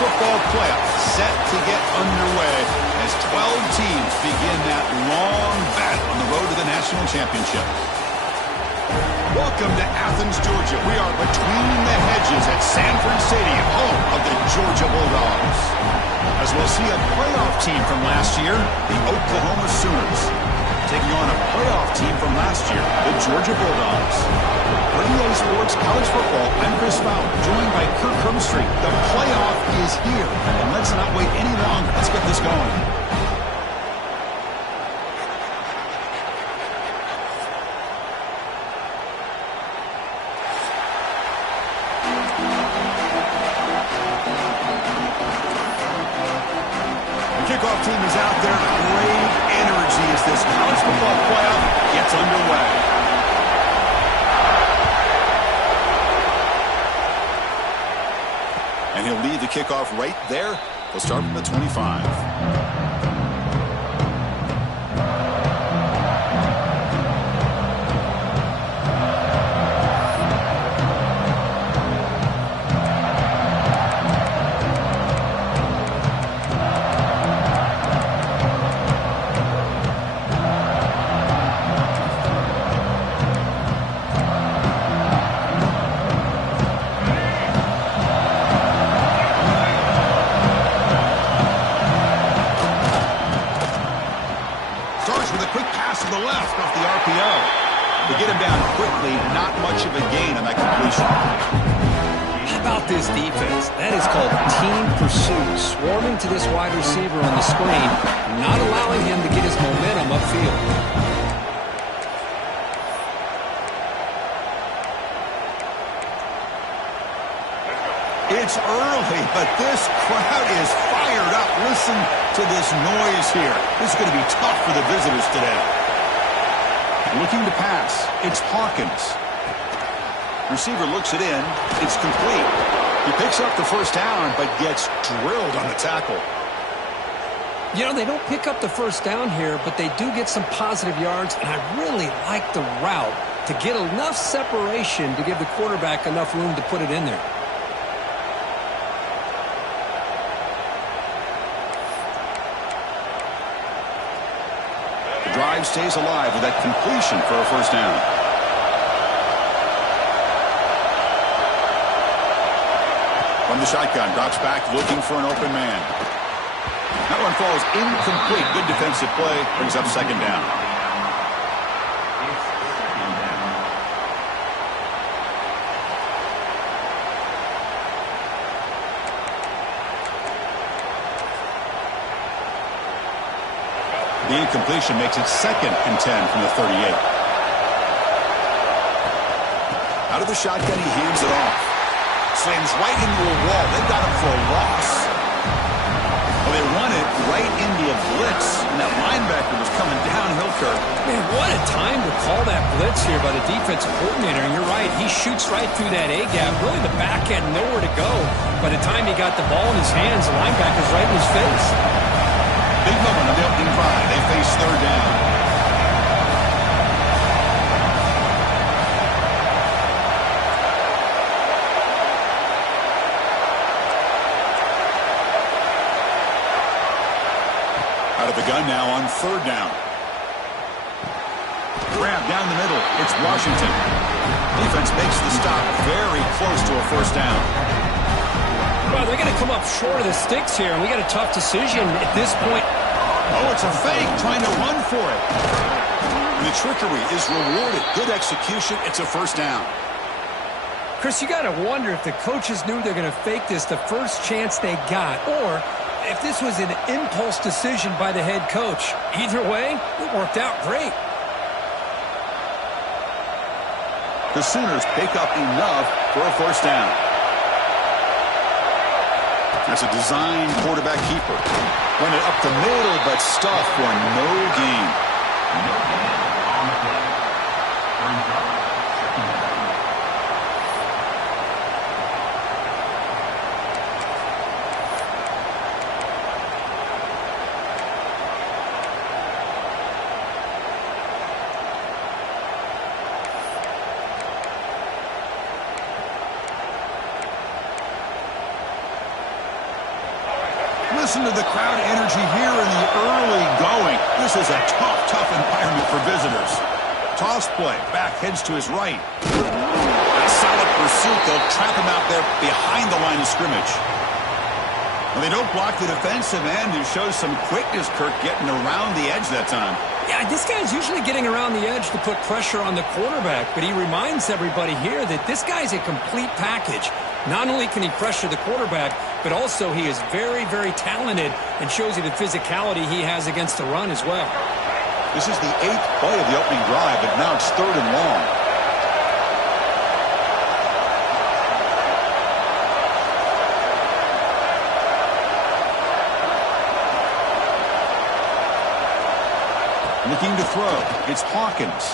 football playoff set to get underway as 12 teams begin that long battle on the road to the national championship. Welcome to Athens, Georgia. We are between the hedges at Sanford Stadium, home of the Georgia Bulldogs. As we'll see a playoff team from last year, the Oklahoma Sooners, taking on a playoff team from last year, the Georgia Bulldogs. For EA Sports College Football, I'm Chris Fowler, joined by Kirk Herbstreit. The playoff is here, and let's not wait any longer. Let's get this going. Kickoff team is out there. Great energy as this college football playoff gets underway. And he'll lead the kickoff right there. He'll start from the 25. To get him down quickly, not much of a gain on that completion. How about this defense? That is called team pursuit. Swarming to this wide receiver on the screen, not allowing him to get his momentum upfield. It's early, but this crowd is fired up. Listen to this noise here. This is going to be tough for the visitors today. Looking to pass. It's Hawkins. Receiver looks it in. It's complete. He picks up the first down, but gets drilled on the tackle. You know, they don't pick up the first down here, but they do get some positive yards, and I really like the route to get enough separation to give the quarterback enough room to put it in there. Drive stays alive with that completion for a first down. From the shotgun, drops back looking for an open man. That one falls incomplete. Good defensive play, brings up second down. The incompletion makes it 2nd and 10 from the 38. Out of the shotgun, he hands it off. Slams right into a wall. They've got him for a loss. Well, they run it right into a blitz, and that linebacker was coming downhill, Kirk. Man, what a time to call that blitz here by the defensive coordinator. And you're right, he shoots right through that A-gap. Really, the back had nowhere to go. By the time he got the ball in his hands, the linebacker's right in his face. Big moment on the opening drive. They face third down. Out of the gun now on third down. Grab down the middle. It's Washington. Defense makes the stop very close to a first down. Well, they're going to come up short of the sticks here, and we got a tough decision at this point. Oh, it's a fake, trying to run for it. And the trickery is rewarded. Good execution. It's a first down. Chris, you got to wonder if the coaches knew they're going to fake this the first chance they got, or if this was an impulse decision by the head coach. Either way, it worked out great. The Sooners pick up enough for a first down. That's a designed quarterback keeper. Run it up the middle, but stuffed for no gain. listen to the crowd energy here in the early going. This is a tough environment for visitors. Toss play. Back heads to his right. A solid pursuit. They'll trap him out there behind the line of scrimmage. Well, they don't block the defensive end, who shows some quickness, Kirk, getting around the edge that time. Yeah, this guy's usually getting around the edge to put pressure on the quarterback, but he reminds everybody here that this guy's a complete package. Not only can he pressure the quarterback, but also he is very, very talented and shows you the physicality he has against the run as well. This is the 8th play of the opening drive, but now it's 3rd and long. Looking to throw. It's Hawkins.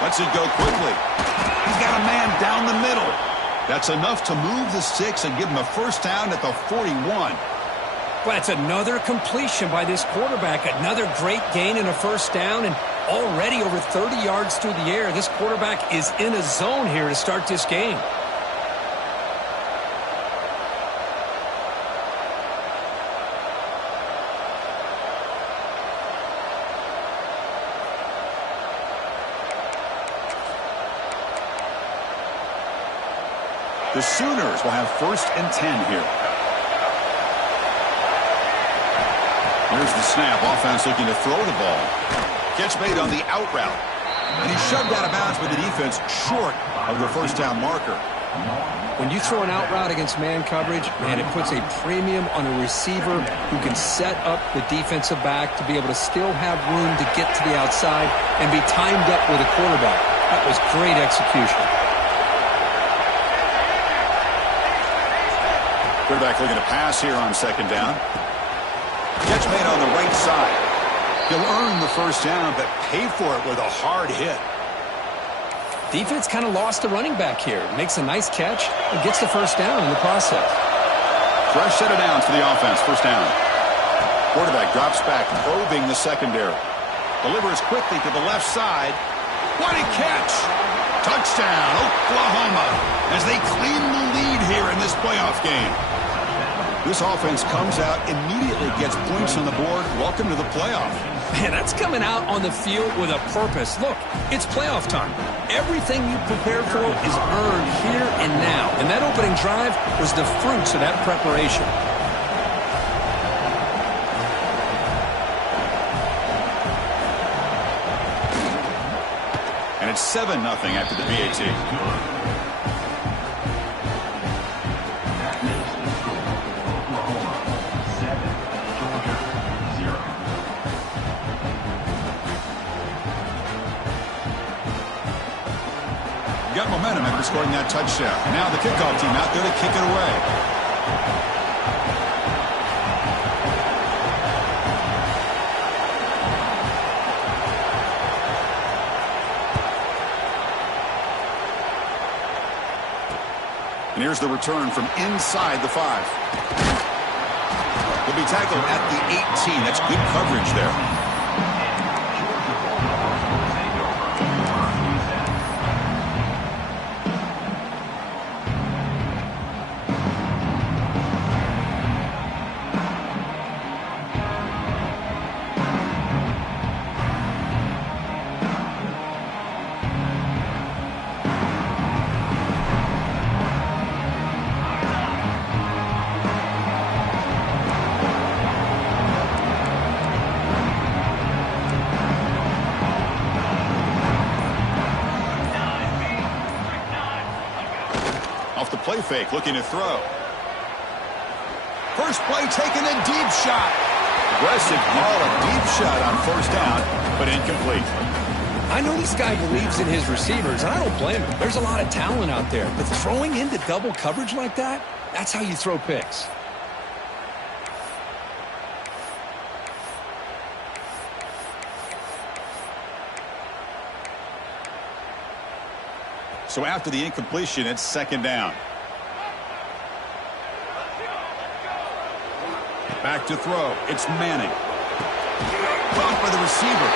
Lets it go quickly. He's got a man down the middle. That's enough to move the sticks and give him a first down at the 41. Well, it's another completion by this quarterback. Another great gain and a first down, and already over 30 yards through the air. This quarterback is in a zone here to start this game. The Sooners will have 1st and 10 here. Here's the snap. Offense looking to throw the ball. Catch made on the out route. And he's shoved out of bounds by the defense short of the first down marker. When you throw an out route against man coverage, man, it puts a premium on a receiver who can set up the defensive back to be able to still have room to get to the outside and be timed up with a quarterback. That was great execution. Quarterback looking to pass here on 2nd down. Catch made on the right side. He'll earn the first down, but pay for it with a hard hit. Defense kind of lost the running back here. Makes a nice catch and gets the first down in the process. Fresh set of downs for the offense. First down. Quarterback drops back, probing the secondary. Delivers quickly to the left side. What a catch! Touchdown, Oklahoma, as they claim the lead here in this playoff game. This offense comes out, immediately gets points on the board. Welcome to the playoff. Man, that's coming out on the field with a purpose. Look, it's playoff time. Everything you prepared for is earned here and now. And that opening drive was the fruits of that preparation. And it's 7-0 after the PAT. Got momentum after scoring that touchdown. Now the kickoff team out there to kick it away. And here's the return from inside the 5. He'll be tackled at the 18. That's good coverage there. Play fake, looking to throw. First play taken, a deep shot. Aggressive call, a deep shot on first down, but incomplete. I know this guy believes in his receivers, and I don't blame him. There's a lot of talent out there, but throwing into double coverage like that, that's how you throw picks. So after the incompletion, it's 2nd down. Back to throw. It's Manning. caught by the receiver.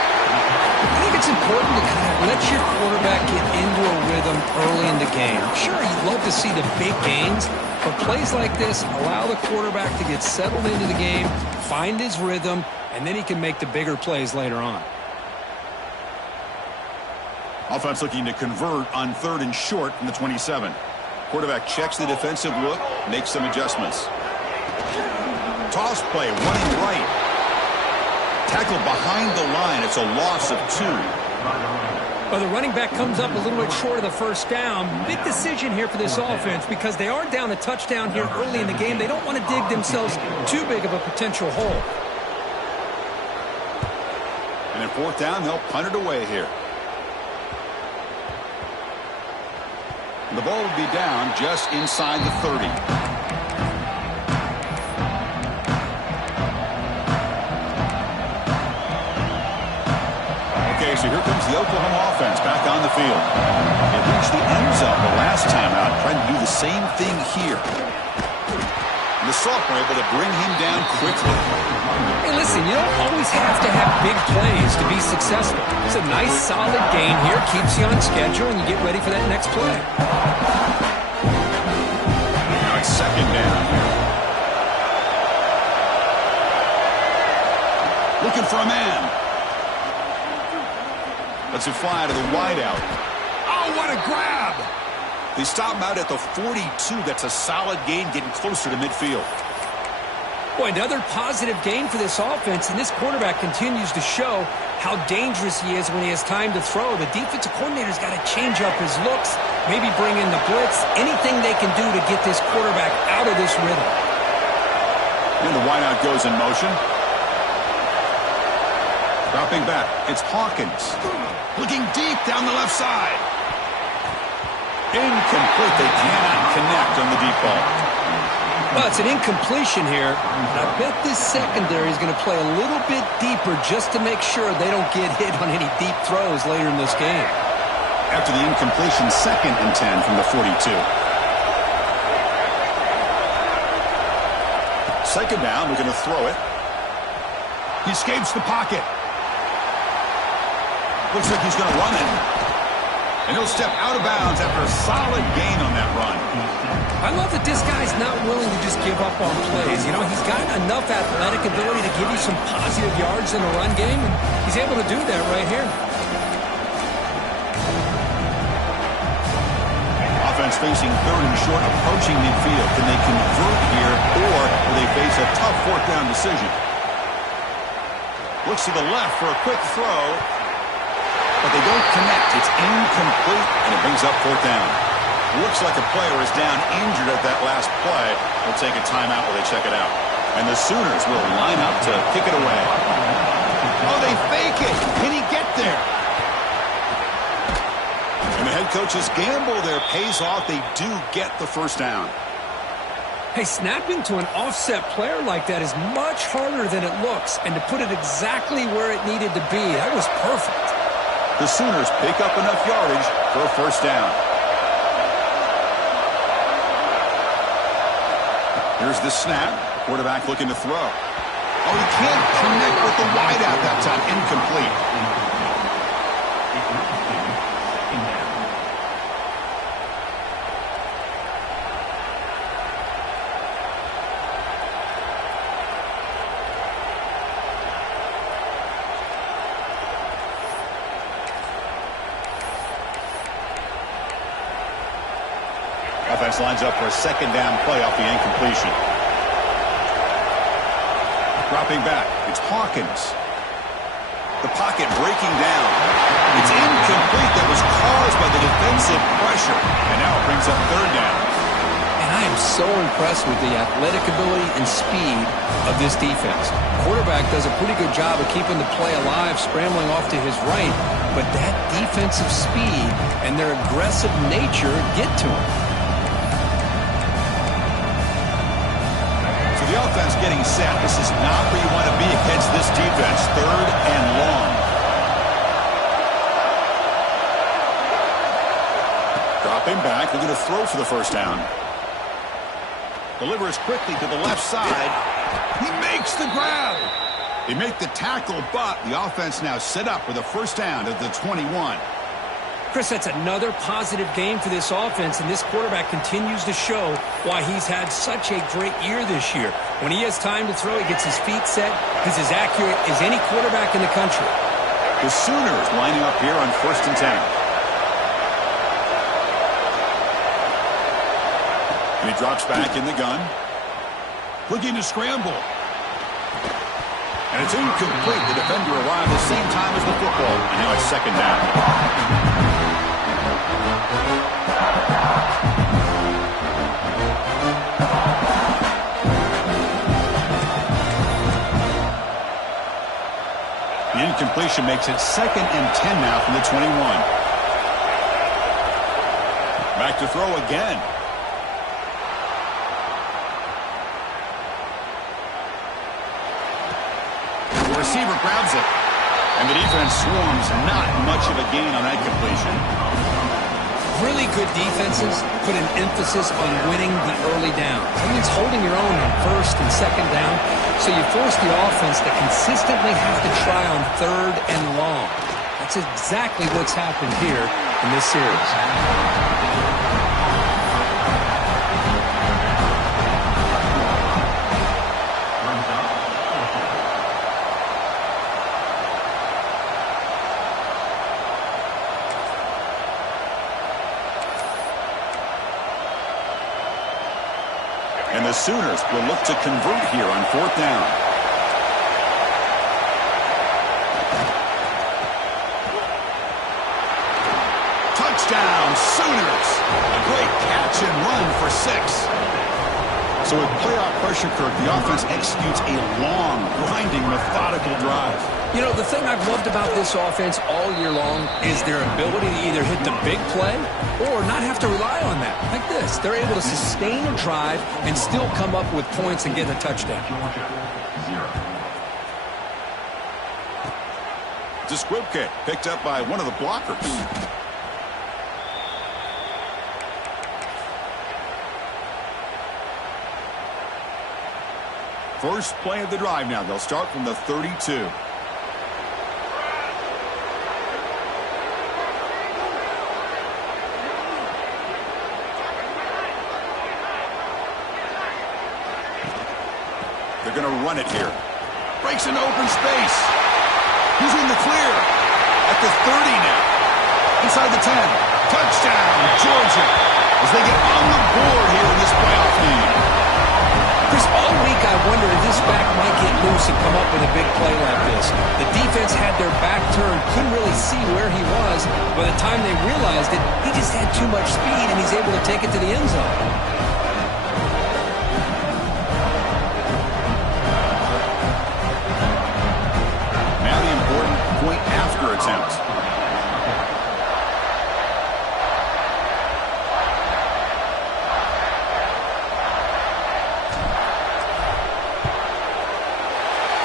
I think it's important to kind of let your quarterback get into a rhythm early in the game. Sure, you'd love to see the big gains, but plays like this allow the quarterback to get settled into the game, find his rhythm, and then he can make the bigger plays later on. Offense looking to convert on 3rd and short from the 27. Quarterback checks the defensive look, makes some adjustments. Toss play, running right. Tackle behind the line. It's a loss of 2. Well, the running back comes up a little bit short of the first down. Big decision here for this offense because they are down a touchdown here early in the game. They don't want to dig themselves too big of a potential hole. And in 4th down, they'll punt it away here. The ball will be down just inside the 30. Okay, so here comes the Oklahoma offense back on the field. It reached the end zone the last time out, trying to do the same thing here. And the sophomore able to bring him down quickly. Hey, listen, you don't always have to have big plays to be successful. It's a nice, solid gain here, keeps you on schedule, and you get ready for that next play. Now it's 2nd down. Looking for a man. Lets it fly to the wideout. Oh, what a grab! They stop him out at the 42. That's a solid gain, getting closer to midfield. Boy, another positive gain for this offense, and this quarterback continues to show how dangerous he is when he has time to throw. The defensive coordinator's got to change up his looks, maybe bring in the blitz, anything they can do to get this quarterback out of this rhythm. And the wideout goes in motion. Dropping back, it's Hawkins. Looking deep down the left side. Incomplete. They cannot connect on the deep ball. Well, it's an incompletion here. I bet this secondary is going to play a little bit deeper just to make sure they don't get hit on any deep throws later in this game. After the incompletion, 2nd and 10 from the 42. 2nd down, we're going to throw it. He escapes the pocket. Looks like he's going to run it. And he'll step out of bounds after a solid gain on that run. I love that this guy's not willing to just give up on plays. You know, he's got enough athletic ability to give you some positive yards in the run game, and he's able to do that right here. Offense facing 3rd and short, approaching midfield. Can they convert here, or will they face a tough 4th down decision? Looks to the left for a quick throw. But they don't connect. It's incomplete, and it brings up 4th down. Looks like a player is down injured at that last play. They'll take a timeout while they check it out. And the Sooners will line up to kick it away. Oh, they fake it. Can he get there? And the head coach's gamble there pays off. They do get the 1st down. Hey, snapping to an offset player like that is much harder than it looks. And to put it exactly where it needed to be, that was perfect. The Sooners pick up enough yardage for a 1st down. Here's the snap. Quarterback looking to throw. Oh, he can't connect with the wideout that time. Incomplete. Offense lines up for a 2nd down play off the incompletion. Dropping back, it's Hawkins. The pocket breaking down. It's incomplete. That was caused by the defensive pressure. And now it brings up 3rd down. And I am so impressed with the athletic ability and speed of this defense. Quarterback does a pretty good job of keeping the play alive, scrambling off to his right. But that defensive speed and their aggressive nature get to him. The offense getting set. This is not where you want to be against this defense. 3rd and long. Dropping back. They're going to throw for the 1st down. Delivers quickly to the left side. He makes the grab. They make the tackle, but the offense now set up with a first down at the 21. Chris, that's another positive game for this offense, and this quarterback continues to show why he's had such a great year this year. When he has time to throw, he gets his feet set. He's as accurate as any quarterback in the country. The Sooners lining up here on 1st and 10. And he drops back in the gun. Looking to scramble. And it's incomplete. The defender arrived the same time as the football. And now it's 2nd down. The incompletion makes it 2nd and 10 now from the 21. Back to throw again. The receiver grabs it. And the defense swarms. Not much of a gain on that completion. Really good defenses put an emphasis on winning the early downs. That means holding your own on 1st and 2nd down. So you force the offense to consistently have to try on 3rd and long. That's exactly what's happened here in this series. And the Sooners will look to convert here on 4th down. Touchdown, Sooners! A great catch and run for 6. So with playoff pressure, Kirk, the offense executes a long, grinding, methodical drive. You know, the thing I've loved about this offense all year long is their ability to either hit the big play or not have to rely on that. Like this. They're able to sustain a drive and still come up with points and get a touchdown. Desquibke picked up by one of the blockers. First play of the drive now. They'll start from the 32. They're going to run it here. Breaks into open space. He's in the clear. At the 30 now. Inside the 10. Touchdown, Georgia. As they get on the board here in this playoff game. Chris, all week I wondered if this back might get loose and come up with a big play like this. The defense had their back turned, couldn't really see where he was. By the time they realized it, he just had too much speed, and he's able to take it to the end zone. Now the important point after attempt.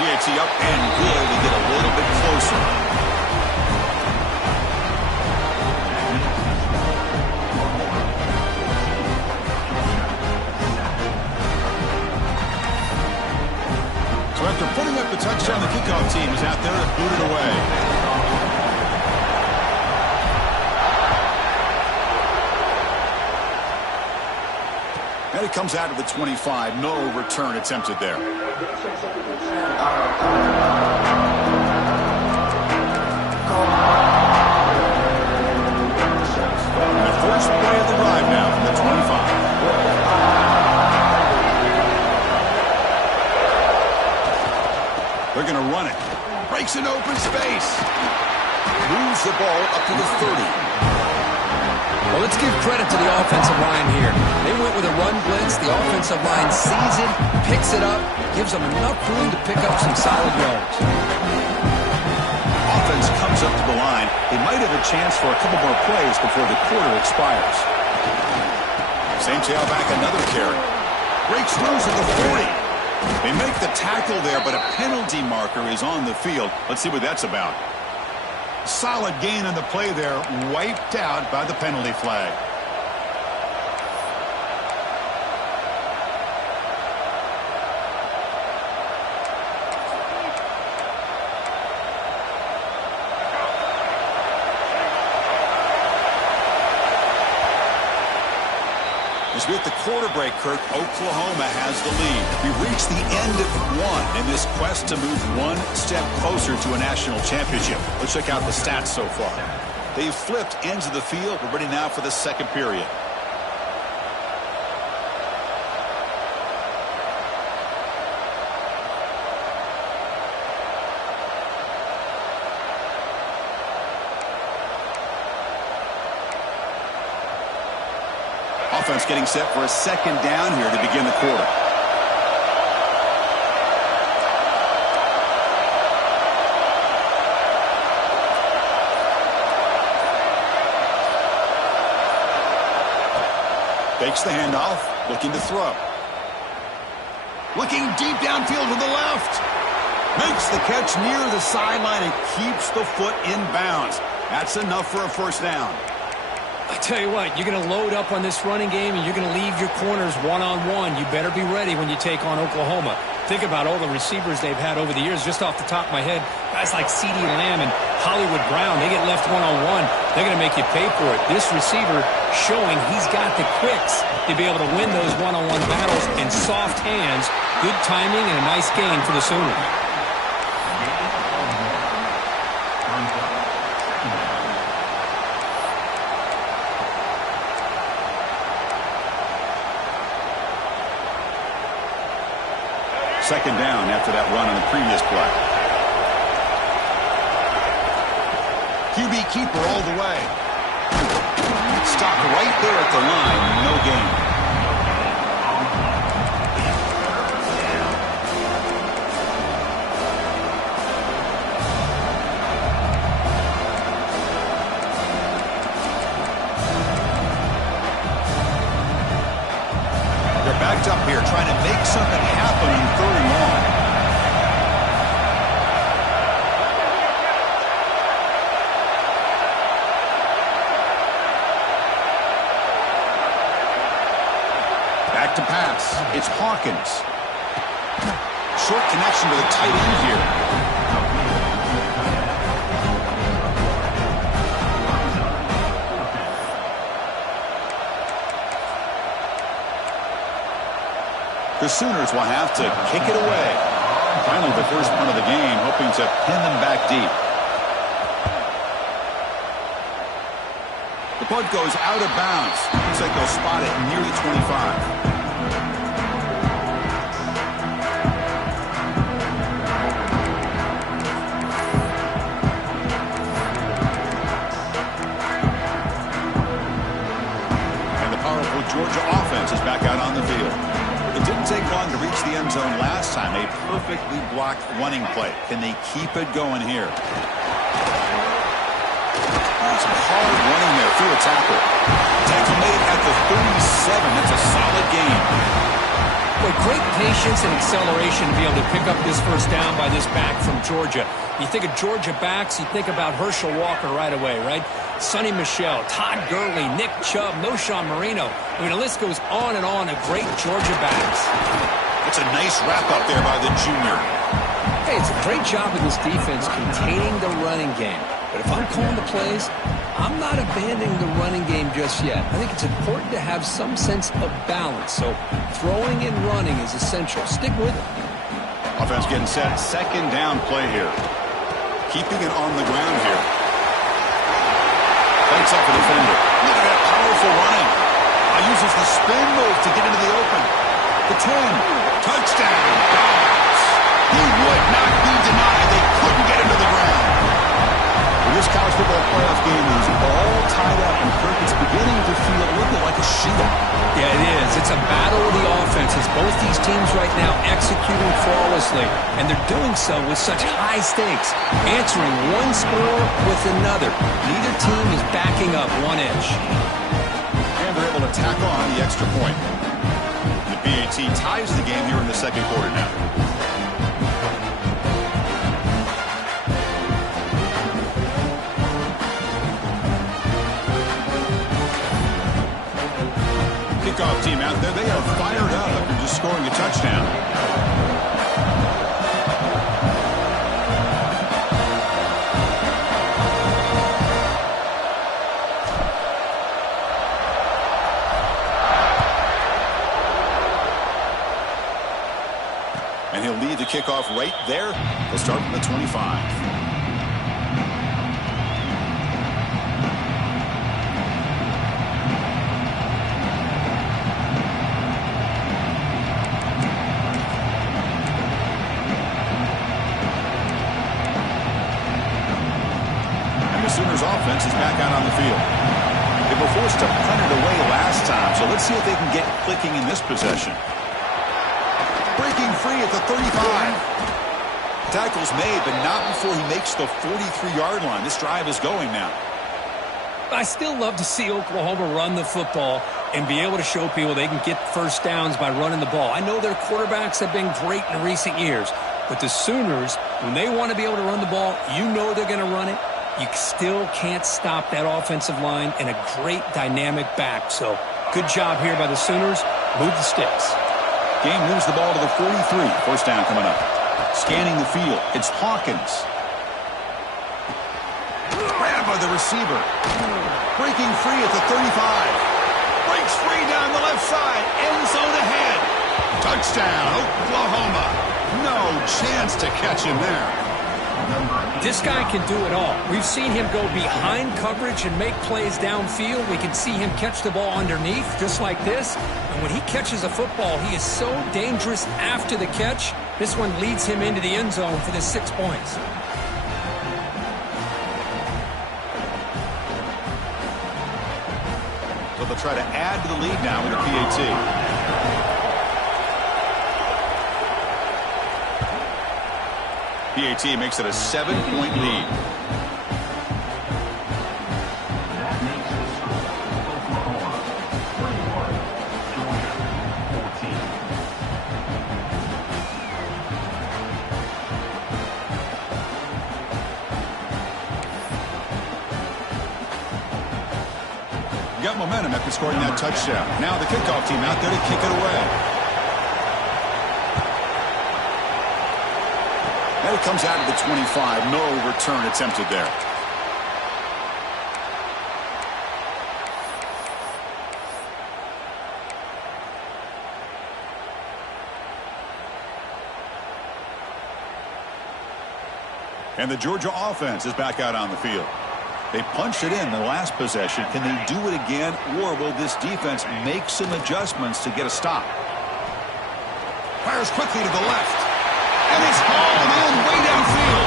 PAT up and good to get a little bit closer. So after putting up the touchdown, the kickoff team is out there to boot it away. And it comes out of the 25. No return attempted there. And the first play of the drive now from the 25. They're going to run it. Breaks an open space. Moves the ball up to the 30. Well, let's give credit to the offensive line here. They went with a run blitz. The offensive line sees it, picks it up, gives them enough room to pick up some solid yards. Offense comes up to the line. They might have a chance for a couple more plays before the quarter expires. Same tailback, another carry. Breaks loose at the 40. They make the tackle there, but a penalty marker is on the field. Let's see what that's about. Solid gain on the play there, wiped out by the penalty flag. As we hit the quarter break, Kirk, Oklahoma has the lead. We've reached the end of one in this quest to move one step closer to a national championship. Let's check out the stats so far. They've flipped ends of the field. We're ready now for the second period. Offense getting set for a second down here to begin the quarter. Fakes the handoff, looking to throw. Looking deep downfield to the left. Makes the catch near the sideline and keeps the foot in bounds. That's enough for a first down. I tell you what, you're going to load up on this running game and you're going to leave your corners one-on-one. You better be ready when you take on Oklahoma. Think about all the receivers they've had over the years. Just off the top of my head, guys like CeeDee Lamb and Hollywood Brown, they get left one-on-one. They're going to make you pay for it. This receiver showing he's got the quicks to be able to win those one-on-one battles and soft hands. Good timing and a nice gain for the Sooners. Second down after that run on the previous play. QB keeper all the way. Stop right there at the line. No gain. They're backed up here trying to make something happen on third and long. Back to pass. It's Hawkins. Short connection to the tight end here. The Sooners will have to kick it away. Finally, the first punt of the game, hoping to pin them back deep. The punt goes out of bounds. Looks like they'll spot it near the 25. And the powerful Georgia offense is back out on the field. It didn't take long to reach the end zone last time. A perfectly blocked running play. Can they keep it going here? Some hard running there through a tackle. Tackle made at the 37. That's a solid gain. Boy, great patience and acceleration to be able to pick up this first down by this back from Georgia. You think of Georgia backs, you think about Herschel Walker right away, right? Sonny Michel, Todd Gurley, Nick Chubb, Noshawn Marino. I mean, the list goes on and on of great Georgia backs. It's a nice wrap up there by the junior. Hey, it's a great job of this defense containing the running game. But if I'm calling the plays, I'm not abandoning the running game just yet. I think it's important to have some sense of balance. So throwing and running is essential. Stick with it. Offense getting set. Second down play here. Keeping it on the ground here. Fights up a defender. Look at that powerful running. Uses the spin move to get into the open. The 10. Touchdown. Dogs. He would not be denied. They couldn't get him to the ground. Well, this college football playoff game is all tied up, and Kirk is beginning to feel a little bit like a shootout. Yeah, it is. It's a battle of the offenses. Both these teams right now executing flawlessly, and they're doing so with such high stakes, answering one score with another. Neither team is backing up one inch. And they're able to tack on the extra point. The BAT ties the game here in the second quarter now. Kickoff team out there. They are fired up after just scoring a touchdown. And he'll lead the kickoff right there. He'll start from the 25. Offense is back out on the field. They were forced to punt it away last time, so let's see if they can get clicking in this possession. Breaking free at the 35. Tackle's made, but not before he makes the 43-yard line. This drive is going now. I still love to see Oklahoma run the football and be able to show people they can get first downs by running the ball. I know their quarterbacks have been great in recent years, but the Sooners, when they want to be able to run the ball, you know they're going to run it. You still can't stop that offensive line and a great dynamic back. So good job here by the Sooners. Move the sticks. Game moves the ball to the 43. First down coming up. Scanning the field. It's Hawkins. Grab by the receiver. Breaking free at the 35. Breaks free down the left side. End zone ahead. Touchdown, Oklahoma. No chance to catch him there. This guy can do it all. We've seen him go behind coverage and make plays downfield. We can see him catch the ball underneath, just like this. And when he catches a football, he is so dangerous after the catch. This one leads him into the end zone for the 6 points. So they'll try to add to the lead now with a PAT. PAT makes it a 7-point lead. Got momentum after scoring that touchdown. Now the kickoff team out there to kick it away. And it comes out of the 25. No return attempted there. And the Georgia offense is back out on the field. They punched it in the last possession. Can they do it again, or will this defense make some adjustments to get a stop? Fires quickly to the left. And it's hauled in way downfield.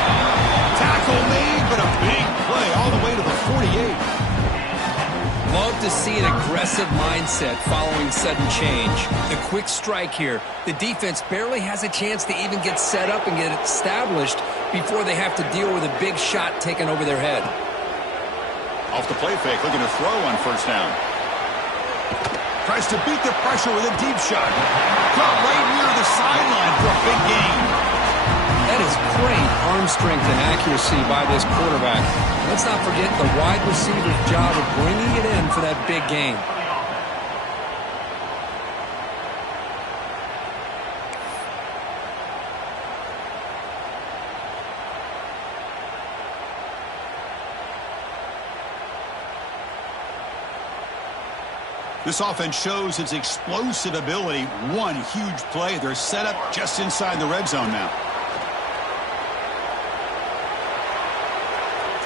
Tackle made, but a big play all the way to the 48. Love to see an aggressive mindset following sudden change. The quick strike here. The defense barely has a chance to even get set up and get established before they have to deal with a big shot taken over their head. Off the play fake, looking to throw on first down. Tries to beat the pressure with a deep shot. Caught right near the sideline for a big gain. That is great arm strength and accuracy by this quarterback. Let's not forget the wide receiver's job of bringing it in for that big gain. This offense shows its explosive ability. One huge play. They're set up just inside the red zone now.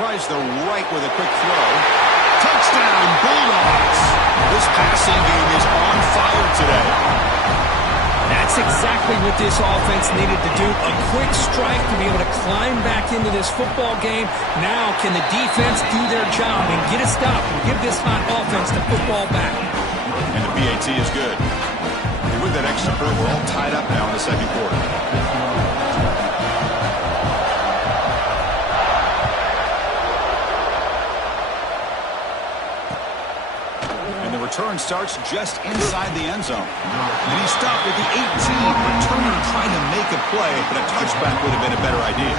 Tries the right with a quick throw. Touchdown, Bulldogs. This passing game is on fire today. That's exactly what this offense needed to do. A quick strike to be able to climb back into this football game. Now can the defense do their job and get a stop and give this hot offense the football back? And the PAT is good. And with that extra point, we're all tied up now in the second quarter. And the return starts just inside the end zone. And he stopped at the 18. Returner trying to make a play, but a touchback would have been a better idea.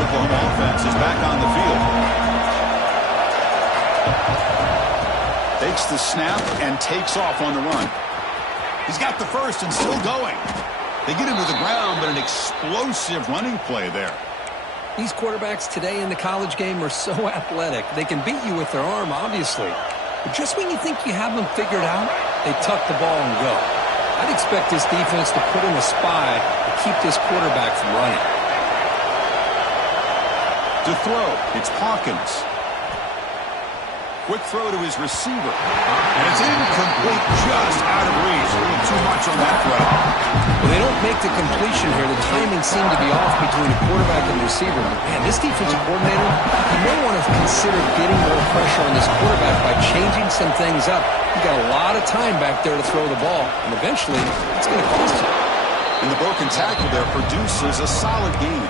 Oklahoma offense is back on the field. Takes the snap and takes off on the run. He's got the first and still going. They get him to the ground, but an explosive running play there. These quarterbacks today in the college game are so athletic. They can beat you with their arm, obviously. But just when you think you have them figured out, they tuck the ball and go. I'd expect this defense to put in a spy to keep this quarterback from running. To throw, it's Hawkins. Quick throw to his receiver. And it's incomplete, just out of reach. A little too much on that throw. Well, they don't make the completion here. The timing seemed to be off between a quarterback and receiver. But, man, this defensive coordinator, he may want to consider getting more pressure on this quarterback by changing some things up. He got a lot of time back there to throw the ball, and eventually it's going to cost him. And the broken tackle there produces a solid gain.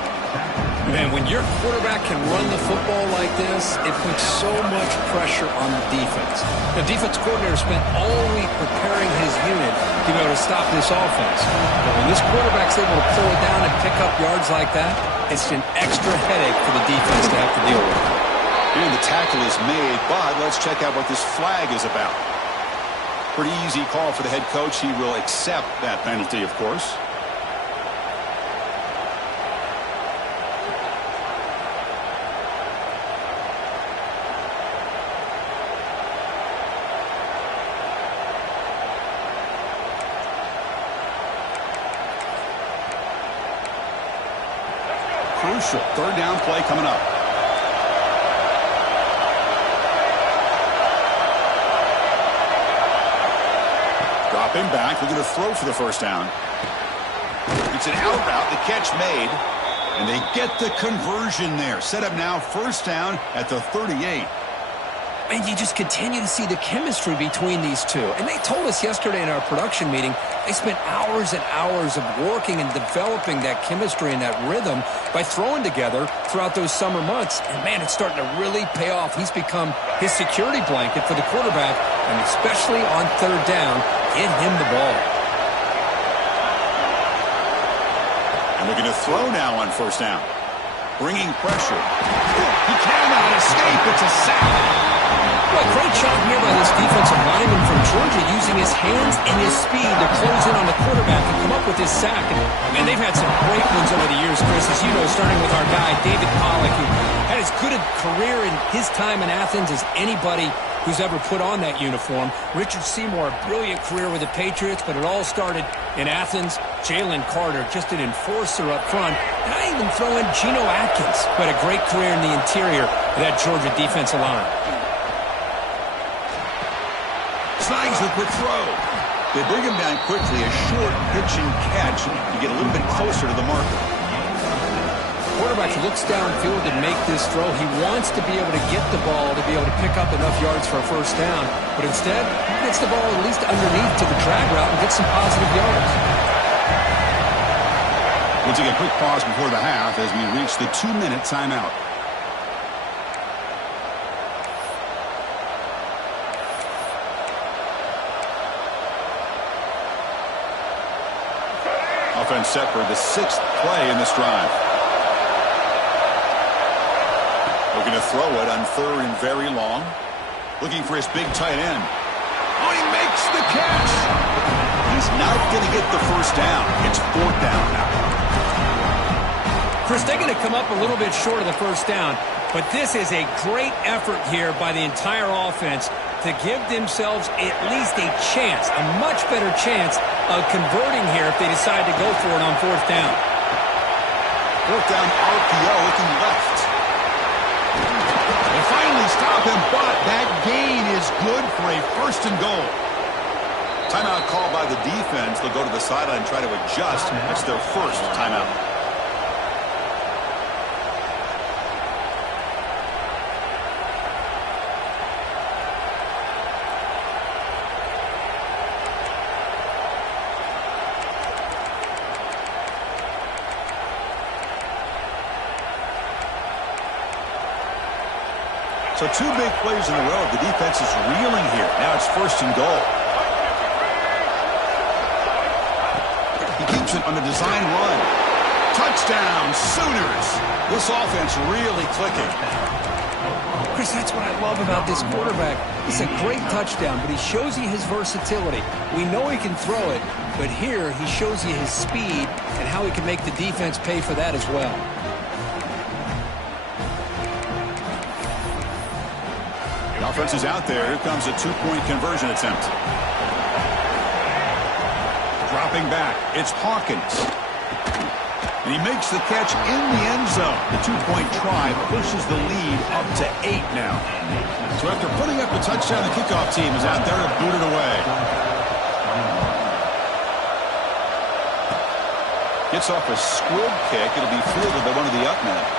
Man, when your quarterback can run the football like this, it puts so much pressure on the defense. The defense coordinator spent all week preparing his unit to be able to stop this offense. But when this quarterback's able to pull it down and pick up yards like that, it's an extra headache for the defense to have to deal with. And the tackle is made, but let's check out what this flag is about. Pretty easy call for the head coach. He will accept that penalty, of course. Crucial third down play coming up. Drop him back. Looking to throw for the first down. It's an out route. The catch made. And they get the conversion there. Set up now first down at the 38. And you just continue to see the chemistry between these two. And they told us yesterday in our production meeting, they spent hours and hours of working and developing that chemistry and that rhythm by throwing together throughout those summer months. And, man, it's starting to really pay off. He's become his security blanket for the quarterback, and especially on third down, get him the ball. And looking to throw now on first down. Bringing pressure. He cannot escape. It's a sack. Well, great job here by this defensive lineman from Georgia using his hands and his speed to close in on the quarterback and come up with his sack. And they've had some great ones over the years, Chris, as you know, starting with our guy, David Pollack, who had as good a career in his time in Athens as anybody who's ever put on that uniform. Richard Seymour, a brilliant career with the Patriots, but it all started in Athens. Jalen Carter, just an enforcer up front. And I even throw in Geno Atkins, who had a great career in the interior of that Georgia defensive line. Snags the quick throw. They bring him down quickly. A short pitch and catch to get a little bit closer to the marker. Quarterback looks downfield to make this throw. He wants to be able to get the ball to be able to pick up enough yards for a first down. But instead, he gets the ball at least underneath to the drag route and gets some positive yards. We'll take a quick pause before the half as we reach the 2-minute timeout. Offense set for the 6th play in this drive. Looking to throw it on third and very long. Looking for his big tight end. Oh, he makes the catch. He's not going to get the first down. It's fourth down now. Chris, they're going to come up a little bit short of the first down, but this is a great effort here by the entire offense to give themselves at least a chance, a much better chance of converting here if they decide to go for it on fourth down. Fourth down RPO looking left. They finally stop him, but that gain is good for a first and goal. Timeout called by the defense. They'll go to the sideline and try to adjust. That's their first timeout. So 2 big plays in a row. The defense is reeling here. Now it's first and goal. He keeps it on the design run. Touchdown, Sooners. This offense really clicking. Chris, that's what I love about this quarterback. It's a great touchdown, but he shows you his versatility. We know he can throw it, but here he shows you his speed and how he can make the defense pay for that as well. The offense is out there. Here comes a two-point conversion attempt. Dropping back, it's Hawkins. And he makes the catch in the end zone. The two-point try pushes the lead up to 8 now. So after putting up a touchdown, the kickoff team is out there to boot it away. Gets off a squib kick. It'll be fielded by one of the up men.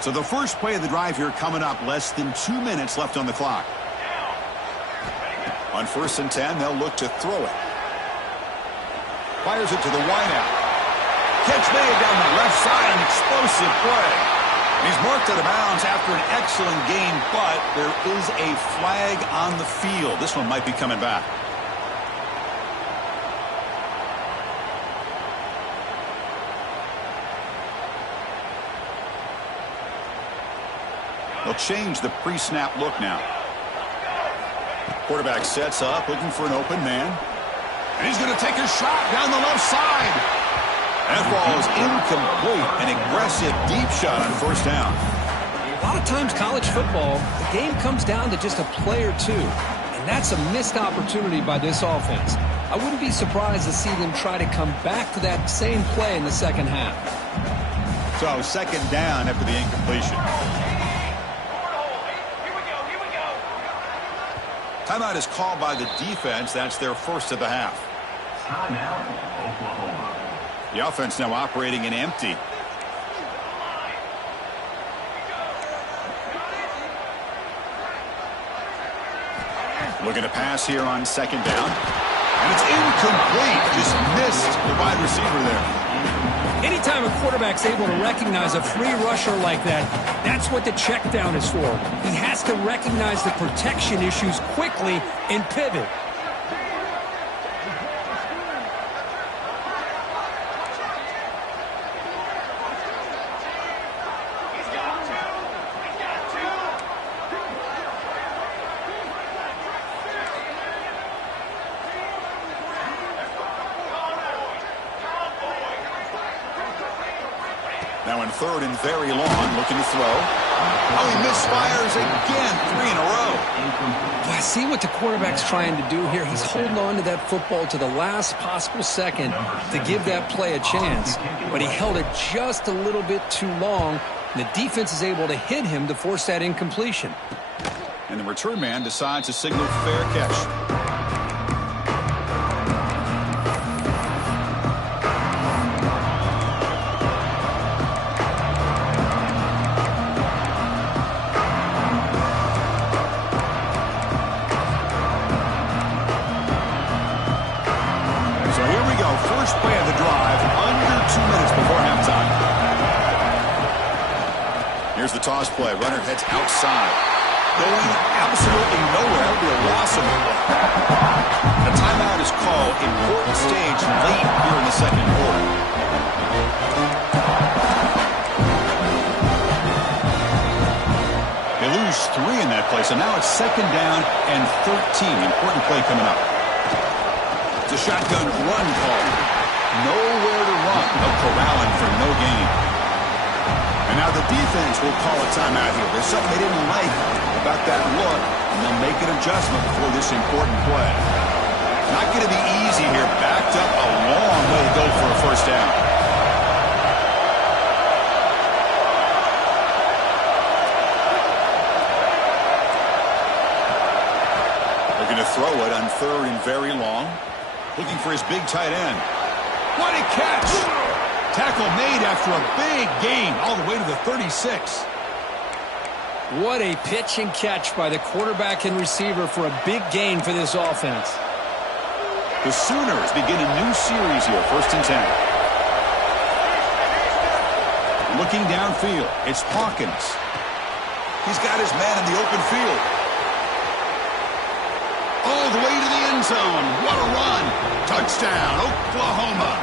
So the first play of the drive here coming up, less than 2 minutes left on the clock. On 1st and 10, they'll look to throw it. Fires it to the wideout. Catch made down the left side, an explosive play. He's marked out of bounds after an excellent game, but there is a flag on the field. This one might be coming back. They'll change the pre-snap look now. Quarterback sets up, looking for an open man. And he's going to take a shot down the left side. That ball is incomplete. An aggressive deep shot on 1st down. A lot of times college football, the game comes down to just a play or two. And that's a missed opportunity by this offense. I wouldn't be surprised to see them try to come back to that same play in the second half. So 2nd down after the incompletion. Timeout is called by the defense. That's their first of the half. Timeout, Oklahoma. The offense now operating in empty. Looking to pass here on 2nd down. And it's incomplete. Just missed the wide receiver there. Anytime a quarterback's able to recognize a free rusher like that, that's what the check down is for. He has to recognize the protection issues quickly and pivot. Now in 3rd and very long, looking to throw. Oh, he misfires again, 3 in a row. I see what the quarterback's trying to do here. He's holding on to that football to the last possible second to give that play a chance. But he held it just a little bit too long. And the defense is able to hit him to force that incompletion. And the return man decides to signal fair catch. First play of the drive, under 2 minutes before halftime. Here's the toss play. Runner heads outside. Going absolutely nowhere. That'll be a loss of the play. A timeout is called. Important stage late here in the 2nd quarter. They lose 3 in that play, so now it's 2nd down and 13. Important play coming up. It's a shotgun run call. Nowhere to run. No corralling for no gain. And now the defense will call a timeout here. There's something they didn't like about that look, and they'll make an adjustment before this important play. Not going to be easy here. Backed up a long way to go for a 1st down. Looking to throw it on 3rd and very long. Looking for his big tight end. What a catch! Tackle made after a big gain all the way to the 36. What a pitch and catch by the quarterback and receiver for a big gain for this offense. The Sooners begin a new series here, 1st and 10. Looking downfield, it's Hawkins. He's got his man in the open field. All the way to the end zone. What a run. Touchdown, Oklahoma.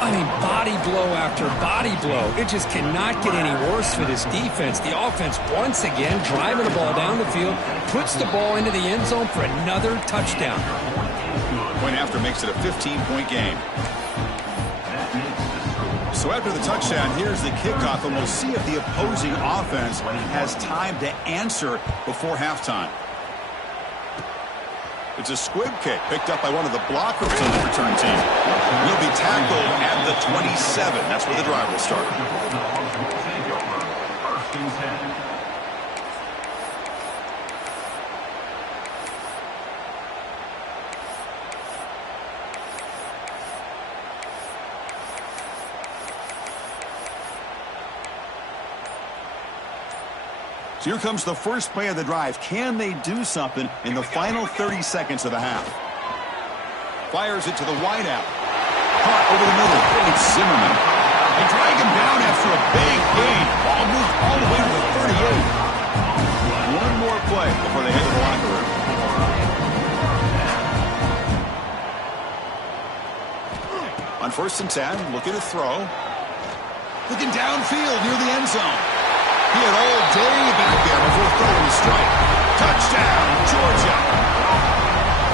I mean, body blow after body blow. It just cannot get any worse for this defense. The offense, once again, driving the ball down the field, puts the ball into the end zone for another touchdown. Point after makes it a 15-point game. So after the touchdown, here's the kickoff, and we'll see if the opposing offense has time to answer before halftime. It's a squib kick picked up by one of the blockers on the return team. Will be tackled at the 27. That's where the drive will start. First and 10. So here comes the first play of the drive. Can they do something in the final 30 seconds of the half? Fires it to the wideout. Caught over the middle. It's Zimmerman. They drag him down after a big gain. Ball moved all the way to the 38. One more play before they head to the locker room. On 1st and 10, looking to throw. Looking downfield near the end zone. He had all day back there before throwing the strike. Touchdown, Georgia.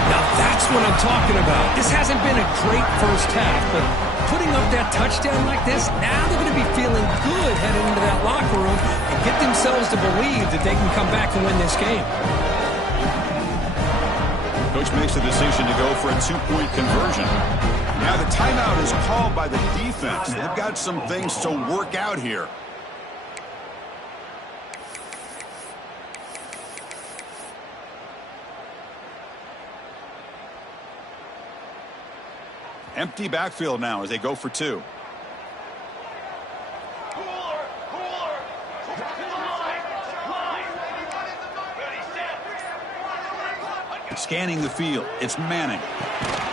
Now that's what I'm talking about. This hasn't been a great first half, but putting up that touchdown like this, now they're going to be feeling good heading into that locker room and get themselves to believe that they can come back and win this game. Coach makes the decision to go for a 2-point conversion. Now the timeout is called by the defense. They've got some things to work out here. Empty backfield now as they go for 2. Scanning the field. It's Manning.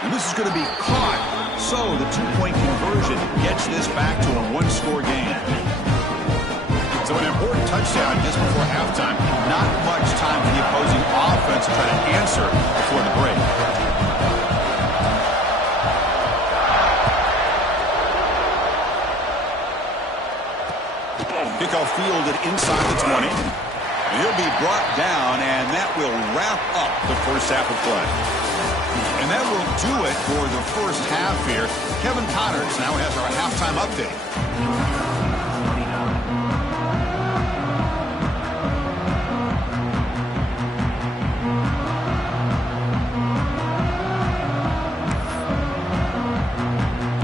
And this is going to be caught. So the 2-point conversion gets this back to a 1-score game. So an important touchdown just before halftime. Not much time for the opposing offense to try to answer before the break. Kickoff fielded inside the 20. He'll be brought down, and that will wrap up the first half of play. And that will do it for the first half here. Kevin Connors now has our halftime update.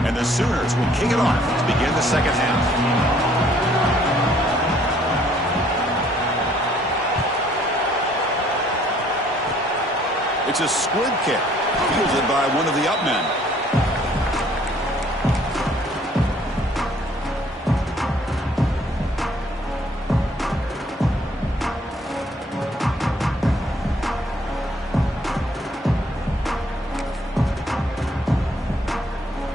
And the Sooners will kick it off to begin the second half. It's a squib kick, fielded by one of the up men.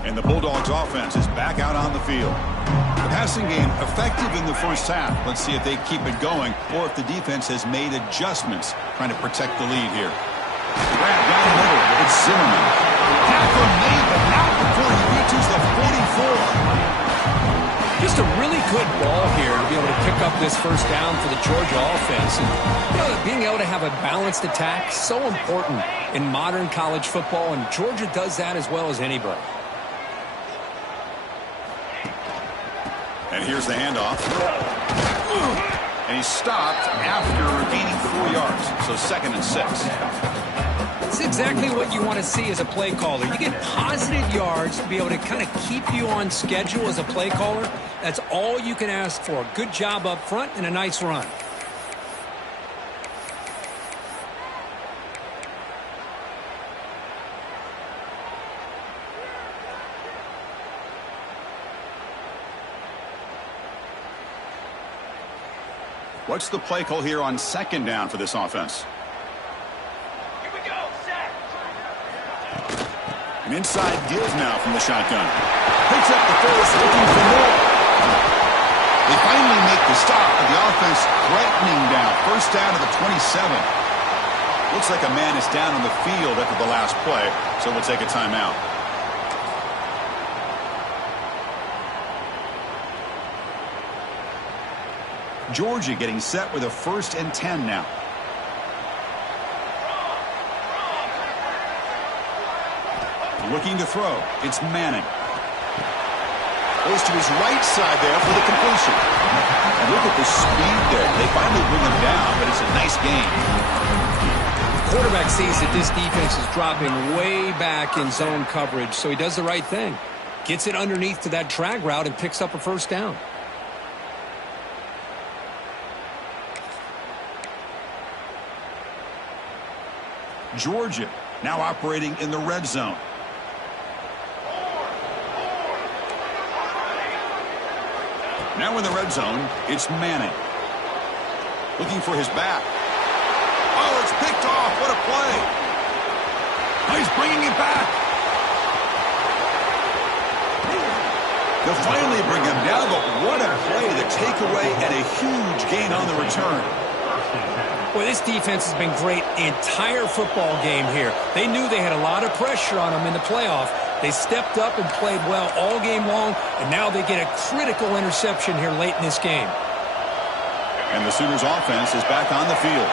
And the Bulldogs offense is back out on the field. The passing game effective in the first half. Let's see if they keep it going or if the defense has made adjustments trying to protect the lead here. Grab down the middle. It's Zimmerman. Tackle made, but not before he reaches the 44. Just a really good ball here to be able to pick up this first down for the Georgia offense. And being able to have a balanced attack, so important in modern college football, and Georgia does that as well as anybody. And here's the handoff. And he's stopped after gaining 4 yards. So 2nd and 6. That's exactly what you want to see as a play caller. You get positive yards to be able to kind of keep you on schedule as a play caller. That's all you can ask for. Good job up front and a nice run. What's the play call here on 2nd down for this offense? An inside give now from the shotgun. Picks up the first, looking for more. They finally make the stop, but the offense threatening down. First down to the 27. Looks like a man is down on the field after the last play, so we'll take a timeout. Georgia getting set with a 1st and 10 now. Looking to throw. It's Manning. Goes to his right side there for the completion. And look at the speed there. They finally bring him down, but it's a nice gain. The quarterback sees that this defense is dropping way back in zone coverage, so he does the right thing. Gets it underneath to that drag route and picks up a first down. Georgia now operating in the red zone. Now in the red zone, it's Manning. Looking for his back. Oh, it's picked off. What a play. Oh, he's bringing it back. They'll finally bring him down, but what a play. The takeaway and a huge gain on the return. Boy, this defense has been great the entire football game here. They knew they had a lot of pressure on them in the playoff. They stepped up and played well all game long, and now they get a critical interception here late in this game. And the Sooners offense is back on the field.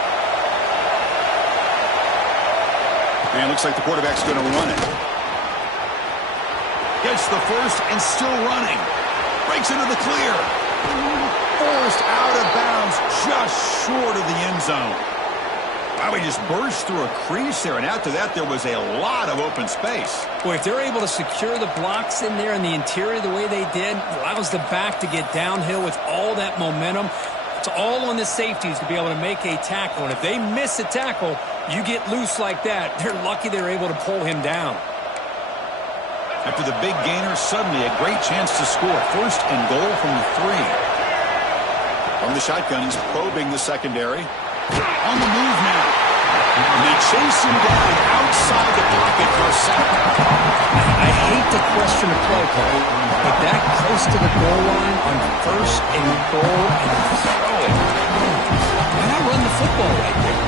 And it looks like the quarterback's going to run it. Gets the first and still running. Breaks into the clear. Forced out of bounds just short of the end zone. Wow, he just burst through a crease there, and after that there was a lot of open space. Boy, if they're able to secure the blocks in there in the interior the way they did, allows the back to get downhill with all that momentum. It's all on the safeties to be able to make a tackle, and if they miss a tackle, you get loose like that. They're lucky they're able to pull him down. After the big gainer, suddenly a great chance to score. First and goal from the 3. From the shotgun, he's probing the secondary. On the move now. And they chase him down outside the pocket for a sack. I hate to question a play call, but that close to the goal line on first and goal and throw it. Why not run the football right there?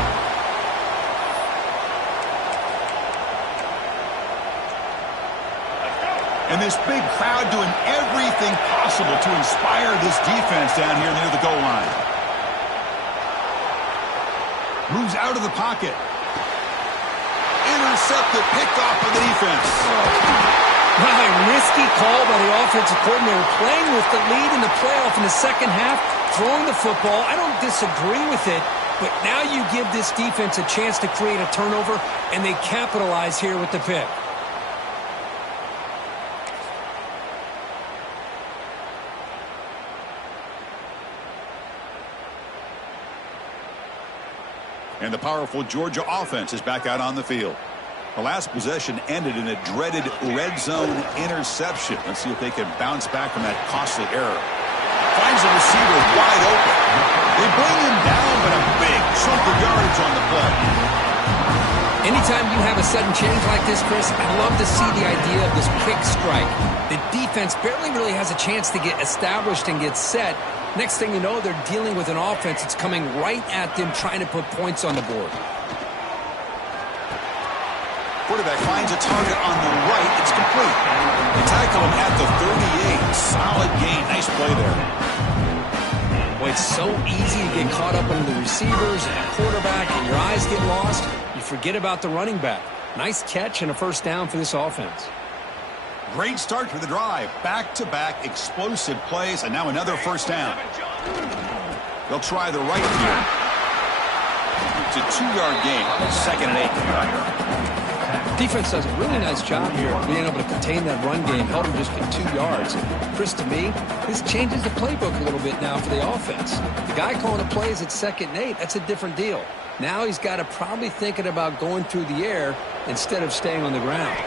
And this big crowd doing everything possible to inspire this defense down here near the goal line. Moves out of the pocket. Intercepted, picked off by the defense. Wow, a risky call by the offensive coordinator, playing with the lead in the playoff in the second half, throwing the football. I don't disagree with it, but now you give this defense a chance to create a turnover, and they capitalize here with the pick. And the powerful Georgia offense is back out on the field. The last possession ended in a dreaded red zone interception. Let's see if they can bounce back from that costly error. Finds a receiver wide open. They bring him down, but a big chunk of yardage on the play. Anytime you have a sudden change like this, Chris, I love to see the idea of this pick strike. The defense barely really has a chance to get established and get set. Next thing you know, they're dealing with an offense that's coming right at them, trying to put points on the board. Quarterback finds a target on the right. It's complete. They tackle him at the 38. Solid gain. Nice play there. Boy, it's so easy to get caught up under the receivers and the quarterback, and your eyes get lost. You forget about the running back. Nice catch and a first down for this offense. Great start to the drive. Back-to-back explosive plays, and now another first down. They'll try the right here. It's a 2-yard gain. Second and 8. Defense does a really nice job here of being able to contain that run game, held him just at 2 yards. Chris, to me, this changes the playbook a little bit now for the offense. The guy calling the plays at 2nd and 8, that's a different deal. Now he's got to probably thinking about going through the air instead of staying on the ground.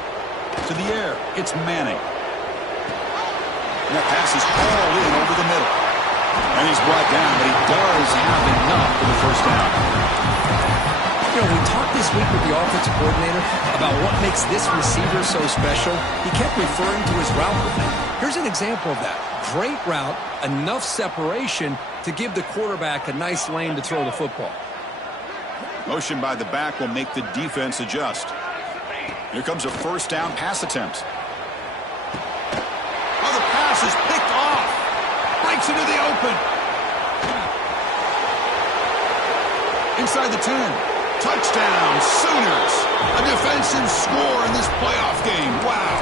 To the air, it's Manning. And that pass is all in over the middle. And he's brought down, but he does have enough for the first down. You know, we talked this week with the offensive coordinator about what makes this receiver so special. He kept referring to his route running. Here's an example of that. Great route, enough separation to give the quarterback a nice lane to throw the football. Motion by the back will make the defense adjust. Here comes a first down pass attempt. Oh, the pass is picked off. Breaks into the open. Inside the 10. Touchdown, Sooners. A defensive score in this playoff game. Wow.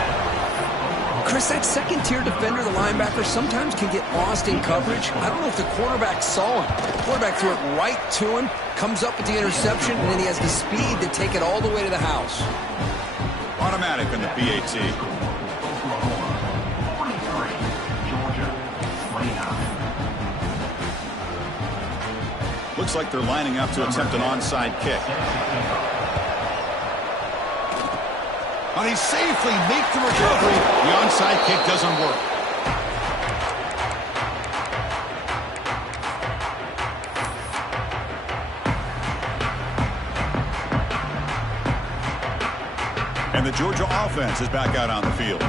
Chris, that second-tier defender, the linebacker, sometimes can get lost in coverage. I don't know if the quarterback saw him. The quarterback threw it right to him, comes up with the interception, and then he has the speed to take it all the way to the house. Automatic on the PAT. Oklahoma 43, Georgia 29. Looks like they're lining up to attempt an onside kick. But he safely makes the recovery. The onside kick doesn't work. And the Georgia offense is back out on the field.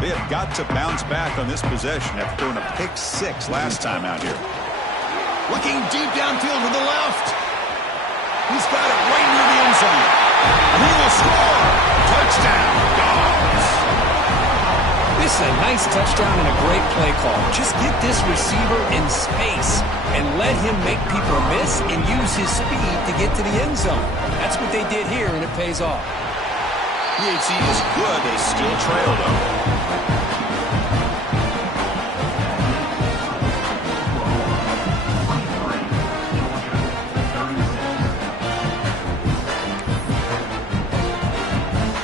They have got to bounce back on this possession after throwing a pick 6 last time out here. Looking deep downfield to the left. He's got it right near the end zone. And he will score. Touchdown, Dogs. This is a nice touchdown and a great play call. Just get this receiver in space and let him make people miss and use his speed to get to the end zone. That's what they did here, and it pays off. PAT is good. They still trail, though.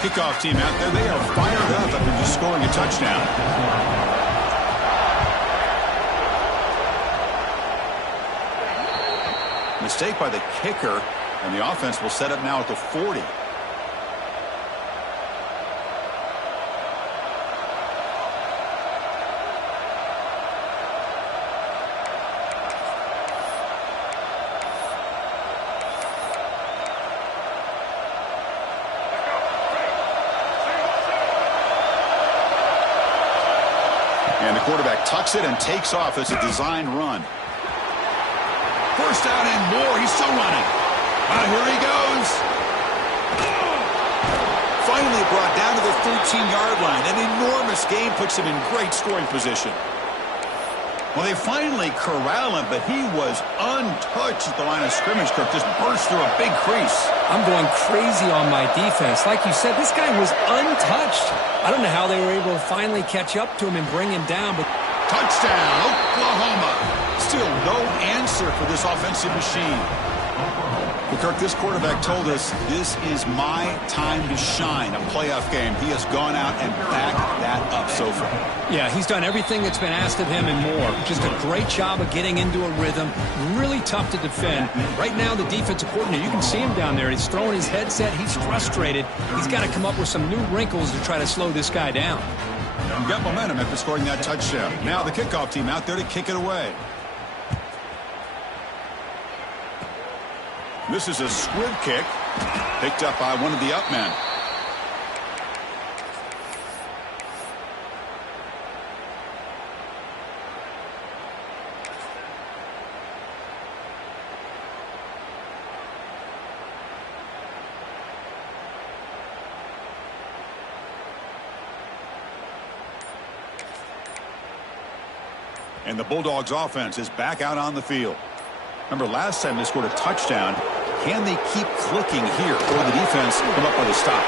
Kickoff team out there, they are fired up after just scoring a touchdown. Mistake by the kicker, and the offense will set up now at the 40. And the quarterback tucks it and takes off as a designed run. First down and more. He's still running. Here he goes. Finally brought down to the 13-yard line. An enormous gain puts him in great scoring position. Well, they finally corral him, but he was untouched at the line of scrimmage. Kirk just burst through a big crease. I'm going crazy on my defense. Like you said, this guy was untouched. I don't know how they were able to finally catch up to him and bring him down, but Touchdown, Oklahoma. Still no answer for this offensive machine. Well, Kirk, this quarterback told us this is my time to shine, a playoff game. He has gone out and backed that up so far. yeah, he's done everything that's been asked of him and more. Just a great job of getting into a rhythm. Really tough to defend. Right now, the defensive coordinator, you can see him down there. He's throwing his headset. He's frustrated. He's got to come up with some new wrinkles to try to slow this guy down. Got momentum after scoring that touchdown. Now the kickoff team out there to kick it away. This is a squib kick, picked up by one of the up men. And the Bulldogs offense is back out on the field. Remember last time they scored a touchdown. Can they keep clicking here, or the defense come up with a stop?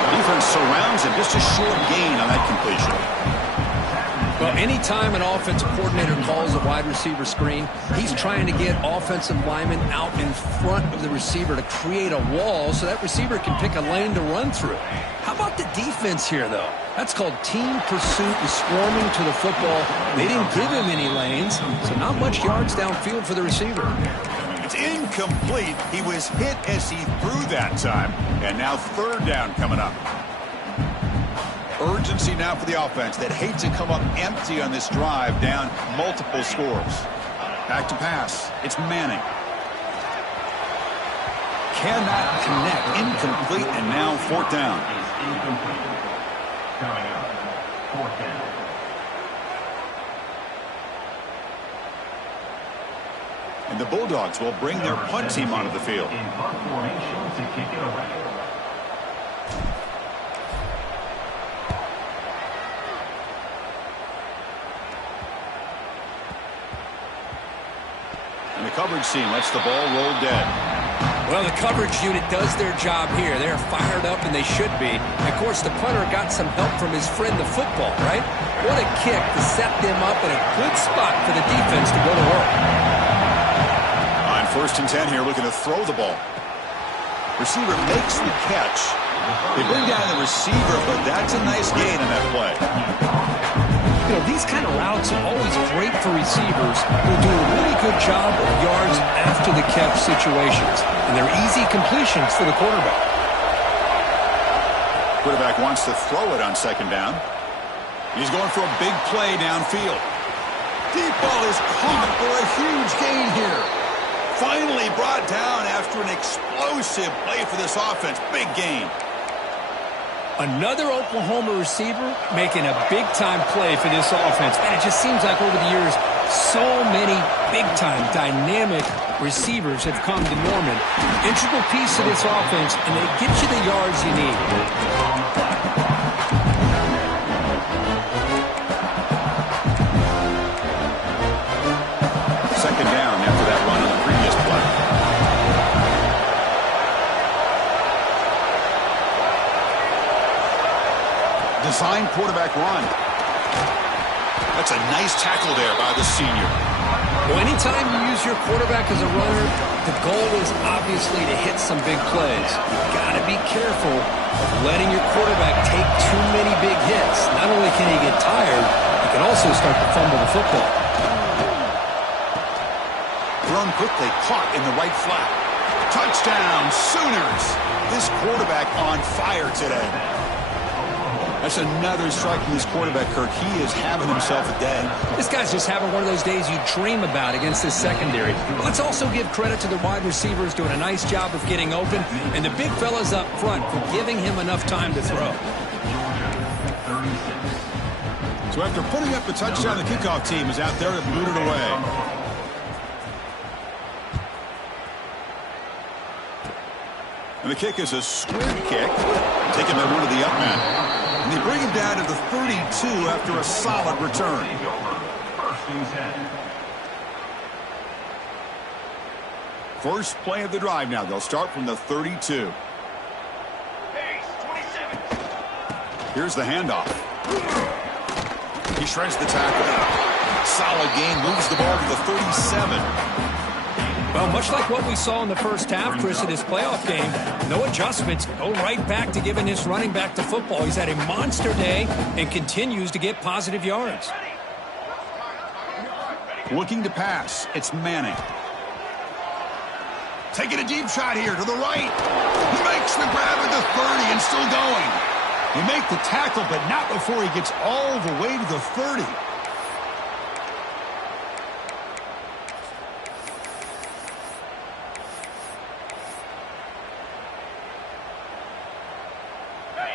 The defense surrounds him, just a short gain on that completion. Well, anytime an offensive coordinator calls a wide receiver screen, he's trying to get offensive linemen out in front of the receiver to create a wall so that receiver can pick a lane to run through. How about the defense here, though? That's called team pursuit and swarming to the football. They didn't give him any lanes, so not much yards downfield for the receiver. It's incomplete. He was hit as he threw that time. And now third down coming up. Urgency now for the offense that hates to come up empty on this drive, down multiple scores. Back to pass. It's Manning. Cannot connect. Incomplete, and now fourth down. Is incomplete. Coming up, fourth down. And the Bulldogs will bring their punt team onto the field. In punt formation to kick it away. And the coverage team lets the ball roll dead. Well, the coverage unit does their job here. They're fired up, and they should be. Of course, the punter got some help from his friend, the football, right? What a kick to set them up in a good spot for the defense to go to work. On 1st and 10 here, looking to throw the ball. Receiver makes the catch. They bring down the receiver, but that's a nice gain on that play. You know, these kind of routes are always great for receivers who do a really good job of yards after the catch situations. And they're easy completions for the quarterback. Quarterback wants to throw it on 2nd down. He's going for a big play downfield. Deep ball is caught for a huge gain here. Finally brought down after an explosive play for this offense. Big gain. Another Oklahoma receiver making a big-time play for this offense. And it just seems like over the years, so many big-time, dynamic receivers have come to Norman. Integral piece of this offense, and they get you the yards you need. Second down after that run on the previous play. Design quarterback run. That's a nice tackle there by the senior. Well, anytime you use your quarterback as a runner, the goal is obviously to hit some big plays. You've got to be careful of letting your quarterback take too many big hits. Not only can he get tired, he can also start to fumble the football. Thrown quickly, caught in the right flat. Touchdown, Sooners. This quarterback on fire today. That's another strike from this quarterback, Kirk. He is having himself a day. This guy's just having one of those days you dream about against this secondary. Let's also give credit to the wide receivers doing a nice job of getting open, and the big fellas up front for giving him enough time to throw. So after putting up the touchdown, the kickoff team is out there to boot it away. And the kick is a square kick, taken by one of the up men. And they bring him down to the 32 after a solid return. First play of the drive now. They'll start from the 32. Here's the handoff. He shreds the tackle. Solid gain, moves the ball to the 37. Well, much like what we saw in the first half, Chris, of this playoff game, no adjustments. Go right back to giving this running back to football. He's had a monster day and continues to get positive yards. Looking to pass. It's Manning. Taking a deep shot here to the right. He makes the grab at the 30 and still going. They make the tackle, but not before he gets all the way to the 30.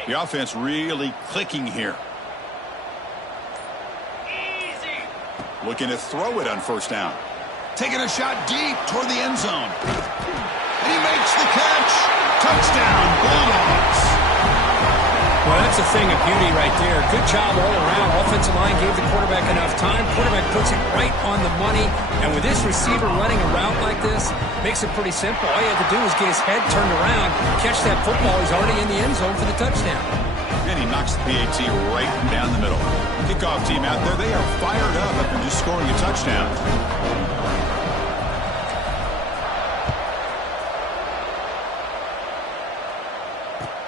The offense really clicking here. Easy. Looking to throw it on 1st down. Taking a shot deep toward the end zone. And he makes the catch. Touchdown, Bulldogs. Well, that's a thing of beauty right there. Good job all around. Offensive line gave the quarterback enough time. Quarterback puts it right on the money. And with this receiver running a route like this, makes it pretty simple. All you have to do is get his head turned around, catch that football. He's already in the end zone for the touchdown. And he knocks the PAT right down the middle. Kickoff team out there, they are fired up after just scoring a touchdown.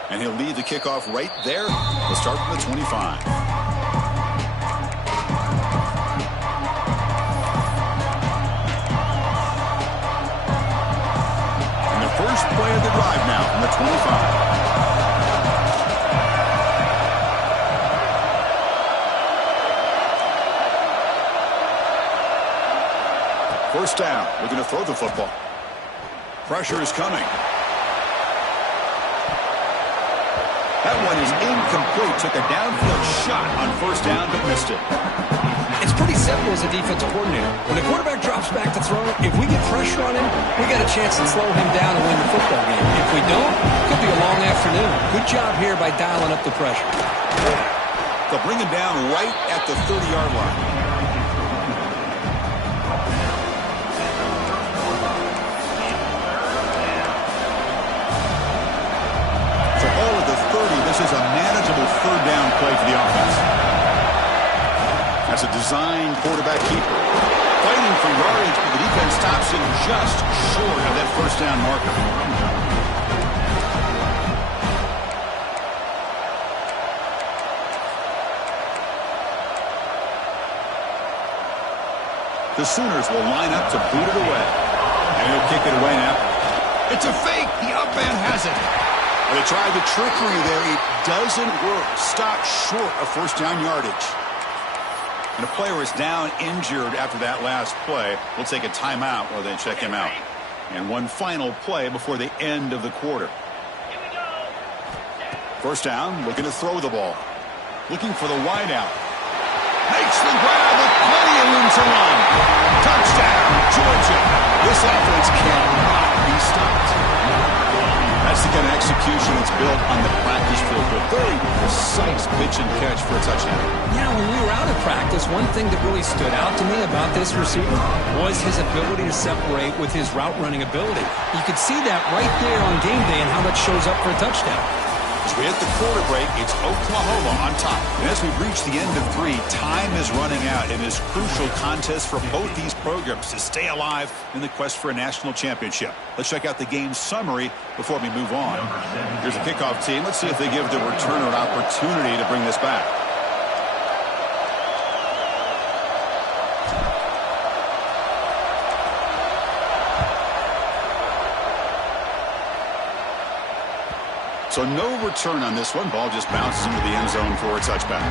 And he'll lead the kickoff right there. We'll start from the 25. And the first play of the drive now from the 25. First down. We're going to throw the football. Pressure is coming. That one is incomplete. Took a downfield shot on 1st down, but missed it. It's pretty simple as a defensive coordinator. When the quarterback drops back to throw, if we get pressure on him, we got a chance to slow him down and win the football game. If we don't, it could be a long afternoon. Good job here by dialing up the pressure. They'll bring him down right at the 30-yard line. third down play for the offense. That's a designed quarterback keeper. Fighting for yardage, but the defense stops him just short of that first down marker. The Sooners will line up to boot it away. And he'll kick it away now. It's a fake. The up man has it. They tried the trickery there. It doesn't work. Stopped short of first down yardage. And a player is down injured after that last play. We'll take a timeout while they check him out. And one final play before the end of the quarter. First down, looking to throw the ball. Looking for the wideout. Makes the grab with plenty of room to run. Touchdown, Georgia. This offense cannot be stopped. That's the kind of execution that's built on the practice field. A very precise pitch and catch for a touchdown. Yeah, when we were out of practice, one thing that really stood out to me about this receiver was his ability to separate with his route running ability. You could see that right there on game day and how that shows up for a touchdown. As we hit the quarter break, it's Oklahoma on top. And as we've reached the end of 3, time is running out in this crucial contest for both these programs to stay alive in the quest for a national championship. Let's check out the game summary before we move on. Here's the kickoff team. Let's see if they give the returner an opportunity to bring this back. So no return on this one. Ball just bounces into the end zone for a touchback.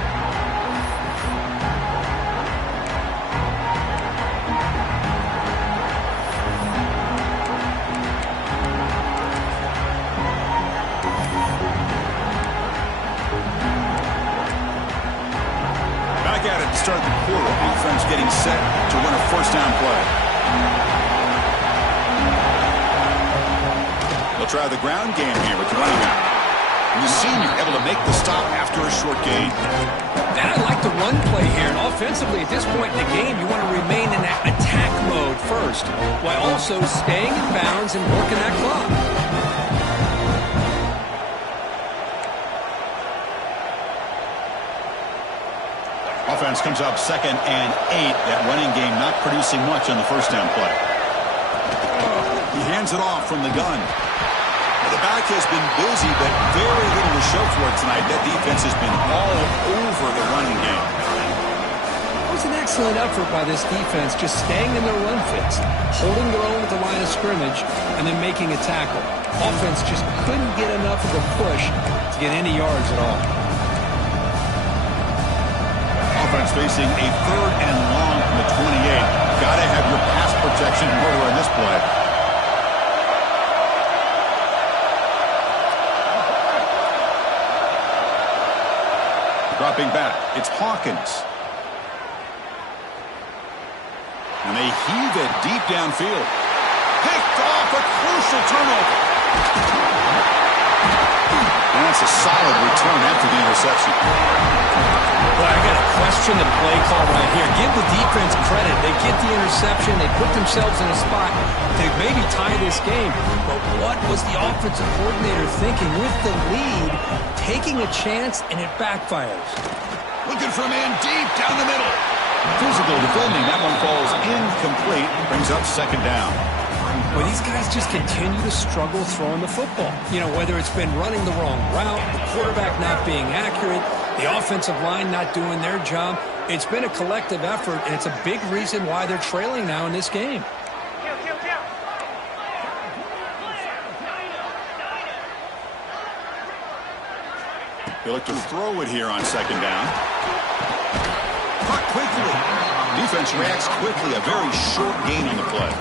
Back at it to start the quarter. Offense getting set to win a first down play. They'll try the ground game here with the running back. And the senior able to make the stop after a short gain. And I like the run play here. And offensively, at this point in the game, you want to remain in that attack mode first, while also staying in bounds and working that clock. Offense comes up 2nd and 8. That running game not producing much on the first down play. He hands it off from the gun. The back has been busy, but very little to show for it tonight. That defense has been all over the running game. It was an excellent effort by this defense, just staying in their run fits, holding their own at the line of scrimmage, and then making a tackle. Offense just couldn't get enough of a push to get any yards at all. Offense facing a 3rd and long from the 28. Got to have your pass protection in order on this play. Dropping back, it's Hawkins. And they heave it deep downfield. Picked off, a crucial turnover. And that's a solid return after the interception. Boy, I got to question the play call right here. Give the defense credit. They get the interception. They put themselves in a spot to maybe tie this game. But what was the offensive coordinator thinking with the lead, taking a chance, and it backfires? Looking for a man deep down the middle. Physical defending. That one falls incomplete. Brings up 2nd down. Well, these guys just continue to struggle throwing the football. You know, whether it's been running the wrong route, the quarterback not being accurate, the offensive line not doing their job. It's been a collective effort, and it's a big reason why they're trailing now in this game. They look to throw it here on 2nd down. Caught quickly. Defense reacts quickly. A very short gain on the play.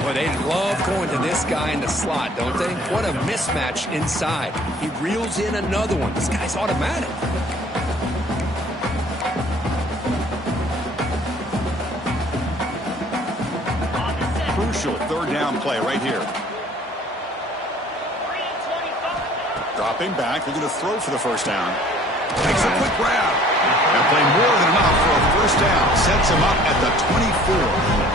Boy, they love going to this guy in the slot, don't they? What a mismatch inside. He reels in another one. This guy's automatic. Crucial 3rd down play right here. Dropping back, looking to throw for the first down. Makes a quick grab. That play more than enough for a first down. Sets him up at the 24.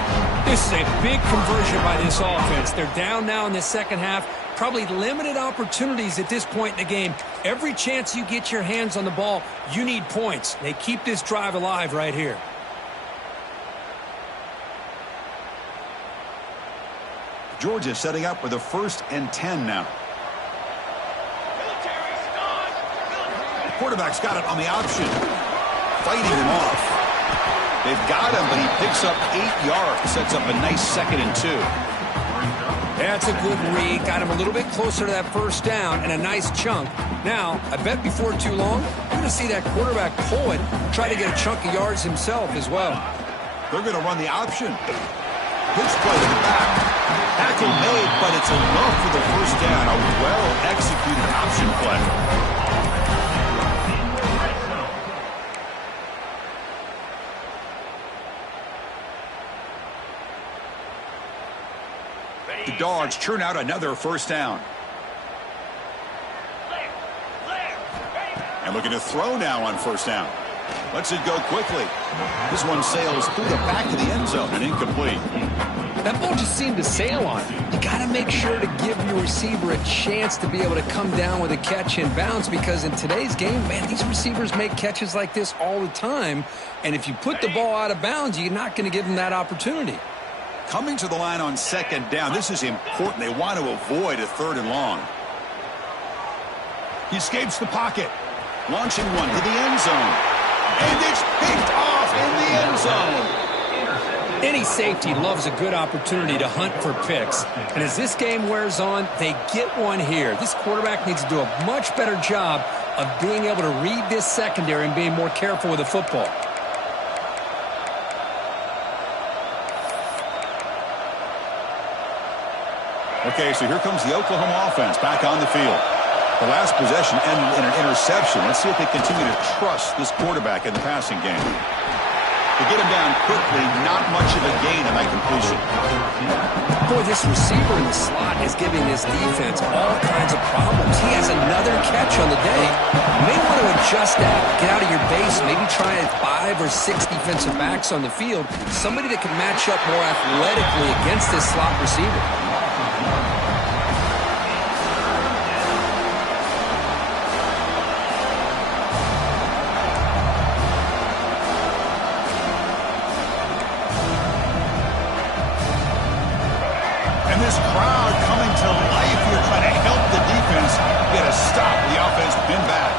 This is a big conversion by this offense. They're down now in the second half. Probably limited opportunities at this point in the game. Every chance you get your hands on the ball, you need points. They keep this drive alive right here. Georgia setting up with a 1st and 10 now. Quarterback's got it on the option. Fighting him off. They've got him, but he picks up 8 yards. Sets up a nice 2nd and 2. That's a good read. Got him a little bit closer to that first down and a nice chunk. Now, I bet before too long, we're going to see that quarterback pull it, try to get a chunk of yards himself as well. They're going to run the option. Pitch play to the back. Tackle made, but it's enough for the first down. A well-executed option play. The Dogs churn out another first down. And looking to throw now on first down. Lets it go quickly. This one sails through the back of the end zone and incomplete. That ball just seemed to sail on it. You got to make sure to give your receiver a chance to be able to come down with a catch and bounce, because in today's game, man, these receivers make catches like this all the time. And if you put the ball out of bounds, you're not going to give them that opportunity. Coming to the line on 2nd down. This is important. They want to avoid a 3rd and long. He escapes the pocket. Launching one to the end zone. And it's picked off in the end zone. Any safety loves a good opportunity to hunt for picks. And as this game wears on, they get one here. This quarterback needs to do a much better job of being able to read this secondary and being more careful with the football. Okay, so here comes the Oklahoma offense back on the field. The last possession ended in an interception. Let's see if they continue to trust this quarterback in the passing game. To get him down quickly, not much of a gain on that completion. Boy, this receiver in the slot is giving this defense all kinds of problems. He has another catch on the day. You may want to adjust that, get out of your base, maybe try 5 or 6 defensive backs on the field, somebody that can match up more athletically against this slot receiver. And this crowd coming to life here, trying to help the defense get a stop. The offense pinned back.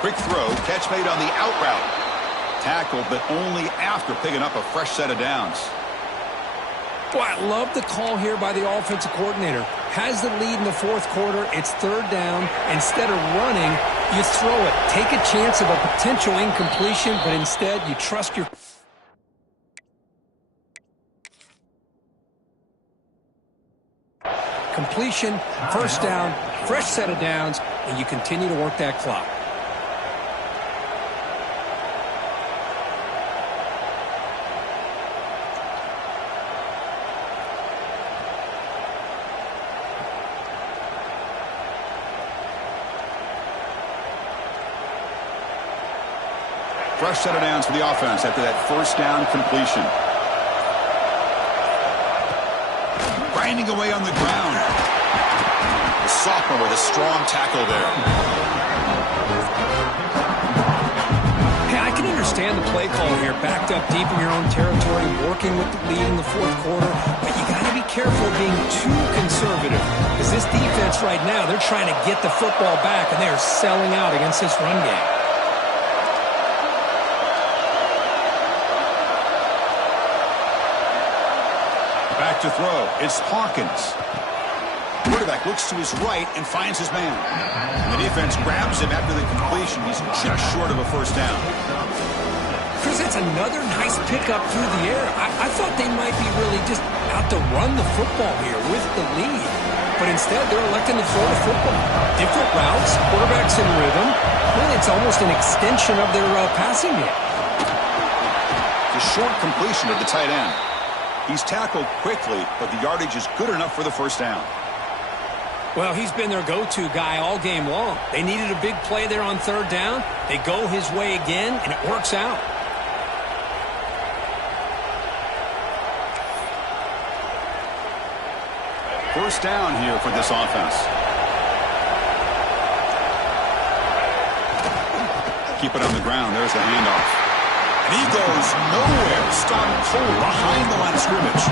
Quick throw, catch made on the out route. Tackled, but only after picking up a fresh set of downs. Boy, I love the call here by the offensive coordinator. Has the lead in the 4th quarter. It's 3rd down. Instead of running, you throw it. Take a chance of a potential incompletion, but instead you trust your... Completion, first down, fresh set of downs, and you continue to work that clock. Fresh set of downs for the offense after that first down completion. Grinding away on the ground. The sophomore with a strong tackle there. Hey, I can understand the play call here. Backed up deep in your own territory, working with the lead in the 4th quarter. But you got to be careful of being too conservative. Because this defense right now, they're trying to get the football back, and they are selling out against this run game. Back to throw. It's Hawkins. Quarterback looks to his right and finds his man. The defense grabs him after the completion. He's just short of a first down. Chris, it's another nice pickup through the air. I thought they might be really just out to run the football here with the lead. But instead, they're electing to throw the football. Different routes, quarterbacks in rhythm. Really, it's almost an extension of their passing game. The short completion of the tight end. He's tackled quickly, but the yardage is good enough for the first down. Well, he's been their go-to guy all game long. They needed a big play there on 3rd down. They go his way again, and it works out. First down here for this offense. Keep it on the ground. There's the handoff. And he goes nowhere. Stop cold behind the line of scrimmage.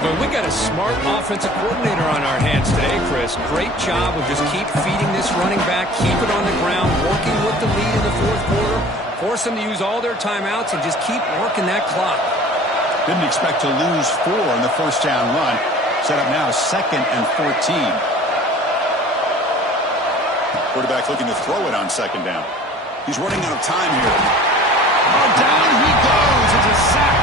Well, we got a smart offensive coordinator on our hands today, Chris. Great job of just keep feeding this running back, keep it on the ground, working with the lead in the fourth quarter, force them to use all their timeouts, and just keep working that clock. Didn't expect to lose 4 on the first down run. Set up now 2nd and 14. Quarterback looking to throw it on 2nd down. He's running out of time here. Oh, down he goes. It's a sack.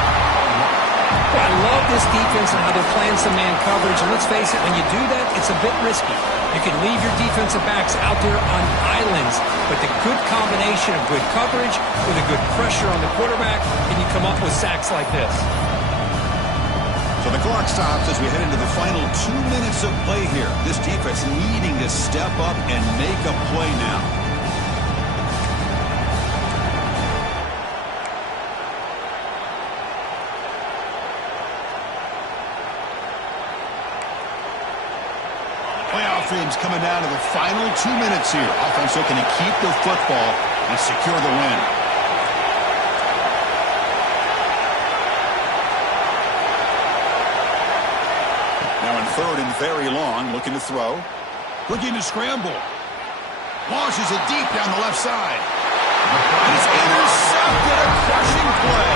Well, I love this defense and how they're playing some man coverage. And let's face it, when you do that, it's a bit risky. You can leave your defensive backs out there on islands, but the good combination of good coverage with a good pressure on the quarterback, and you come up with sacks like this. So the clock stops as we head into the final 2 minutes of play here. This defense needing to step up and make a play now. Playoff dreams coming down to the final 2 minutes here. Offense looking to keep the football and secure the win. Now in 3rd and very long, looking to throw. Looking to scramble. Launches it deep down the left side. And it's intercepted. A crushing play.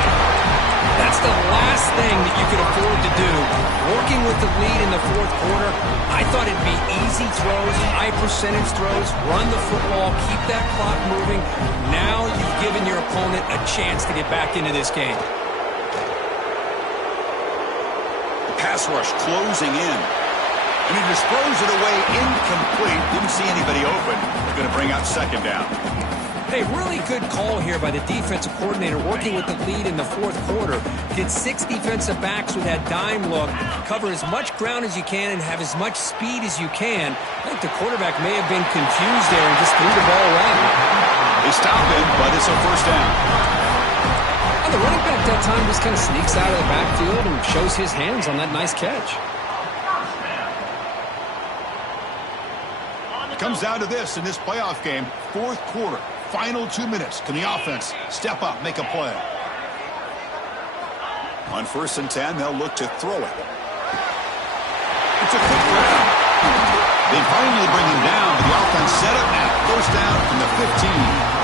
That's the last thing that you could afford to do. Working with the lead in the fourth quarter, I thought it'd be easy throws, high percentage throws, run the football, keep that clock moving. Now you've given your opponent a chance to get back into this game. Pass rush closing in. And he just throws it away incomplete. Didn't see anybody open. They're going to bring out 2nd down. Hey, really good call here by the defensive coordinator working with the lead in the fourth quarter. Get 6 defensive backs with that dime look. Cover as much ground as you can and have as much speed as you can. I think the quarterback may have been confused there and just threw the ball away. They stop him, but it's a first down. The running back that time just kind of sneaks out of the backfield and shows his hands on that nice catch. It comes down to this in this playoff game. Fourth quarter, final 2 minutes. Can the offense step up, make a play? On 1st and 10, they'll look to throw it. It's a quick grab. They finally bring him down, but the offense set up now. First down from the 15.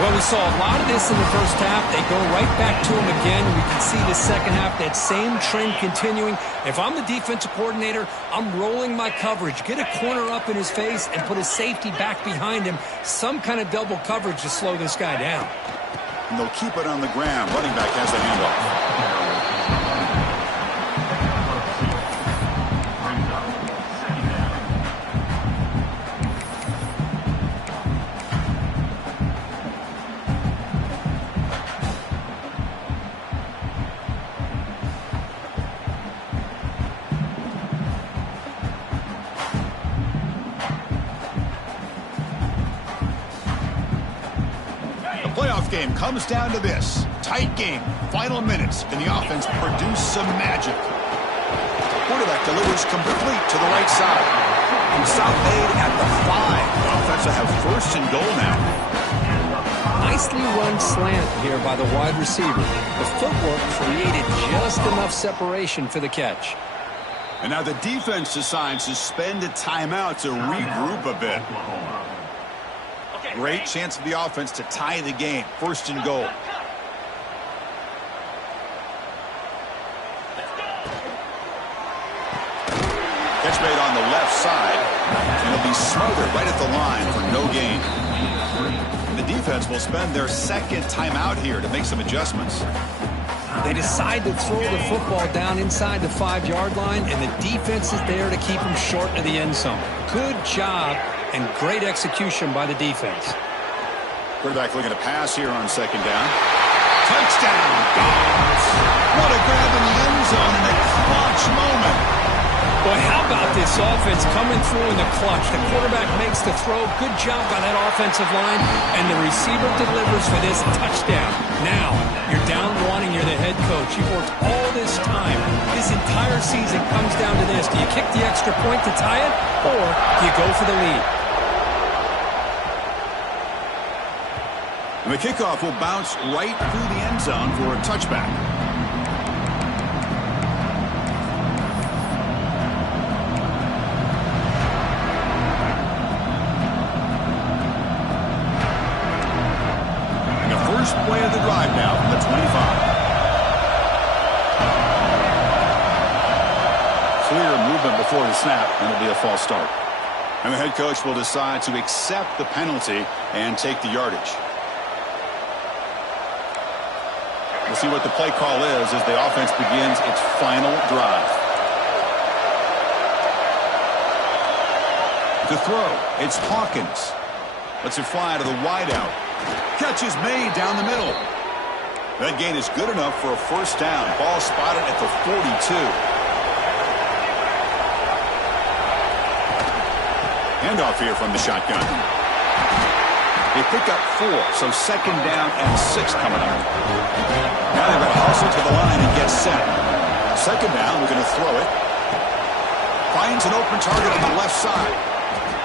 Well, we saw a lot of this in the first half. They go right back to him again. We can see the second half, that same trend continuing. If I'm the defensive coordinator, I'm rolling my coverage. Get a corner up in his face and put a safety back behind him. Some kind of double coverage to slow this guy down. And they'll keep it on the ground. Running back has the handoff. Game comes down to this. Tight game. Final minutes. Can the offense produce some magic? Quarterback delivers complete to the right side. From South Aid at the 5. The offense will have 1st and goal now. Nicely run slant here by the wide receiver. The footwork created just enough separation for the catch. And now the defense decides to spend a timeout to regroup a bit. Great chance for the offense to tie the game. 1st and goal. Catch made on the left side. And it'll be smothered right at the line for no gain. And the defense will spend their 2nd timeout here to make some adjustments. They decide to throw the football down inside the 5-yard line, and the defense is there to keep them short of the end zone. Good job and great execution by the defense. Quarterback looking to pass here on 2nd down. Touchdown, Dogs. What a grab in the end zone in a clutch moment. Boy, how about this offense coming through in the clutch? The quarterback makes the throw. Good job by that offensive line. And the receiver delivers for this touchdown. Now, you're down one and you're the head coach. You've worked all this time. This entire season comes down to this. Do you kick the extra point to tie it, or do you go for the lead? And the kickoff will bounce right through the end zone for a touchback. First play of the drive now from the 25. Clear movement before the snap, and it'll be a false start. And the head coach will decide to accept the penalty and take the yardage. We'll see what the play call is as the offense begins its final drive. To throw, it's Hawkins. Lets it fly to the wideout. Catch is made down the middle. That gain is good enough for a first down. Ball spotted at the 42. Handoff here from the shotgun. They pick up 4, so second down and 6 coming up. Now they've got to hustle to the line and get set. Second down, we're going to throw it. Finds an open target on the left side.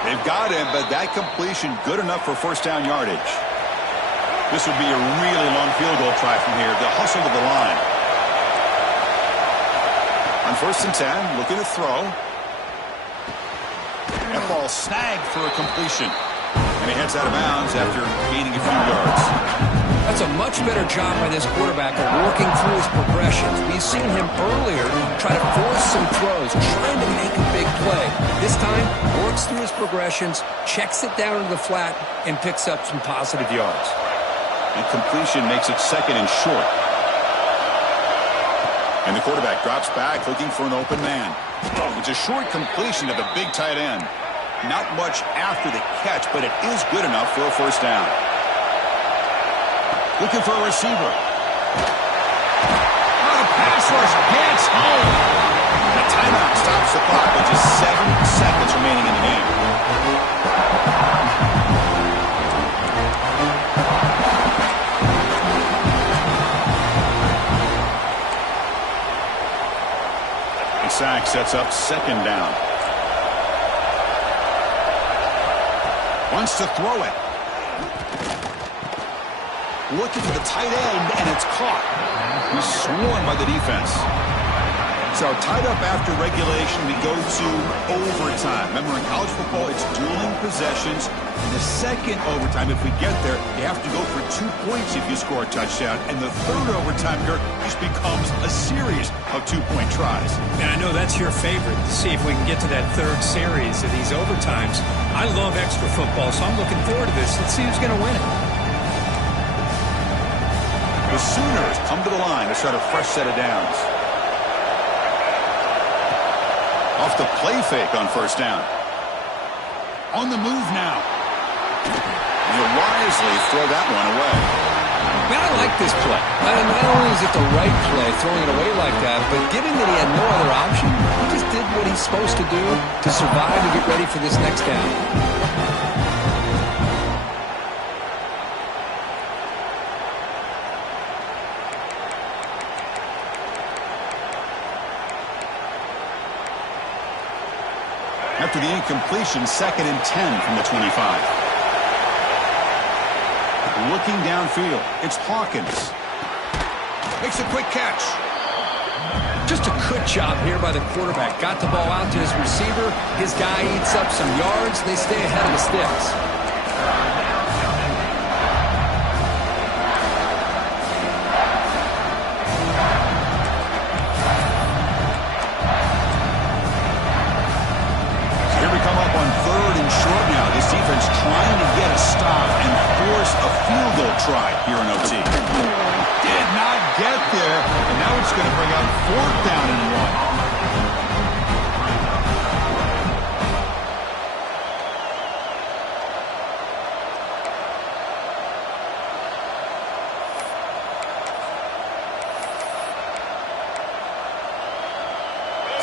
They've got him, but that completion good enough for first down yardage. This would be a really long field goal try from here. They'll hustle to the line. On first and 10, looking to throw. That ball snagged for a completion. And he heads out of bounds after gaining a few yards. That's a much better job by this quarterback of working through his progressions. We've seen him earlier try to force some throws, trying to make a big play. This time, works through his progressions, checks it down into the flat, and picks up some positive yards. And completion makes it second and short. And the quarterback drops back looking for an open man. It's a short completion to the big tight end. Not much after the catch, but it is good enough for a first down. Looking for a receiver. Oh, the pass rush gets home. The timeout stops the clock with just 7 seconds remaining in the game. Sack sets up second down. Wants to throw it. Looking for the tight end, and it's caught. He's swarmed by the defense. So tied up after regulation, we go to overtime. Remember, in college football, it's dueling possessions. In the second overtime, if we get there, you have to go for 2 points if you score a touchdown. And the third overtime here just becomes a series of 2-point tries. And I know that's your favorite, to see if we can get to that third series of these overtimes. I love extra football, so I'm looking forward to this. Let's see who's going to win it. The Sooners come to the line to start a fresh set of downs. Off the play fake on first down. On the move now. And he'll wisely throw that one away. Man, I like this play. Not only is it the right play, throwing it away like that, but given that he had no other option, he just did what he's supposed to do to survive and get ready for this next down. After the incompletion, second and 10 from the 25. Looking downfield, it's Hawkins. Makes a quick catch. Just a good job here by the quarterback. Got the ball out to his receiver. His guy eats up some yards. They stay ahead of the sticks. Trying to get a stop and force a field goal try here in OT. Did not get there, and now it's going to bring up fourth down and 1.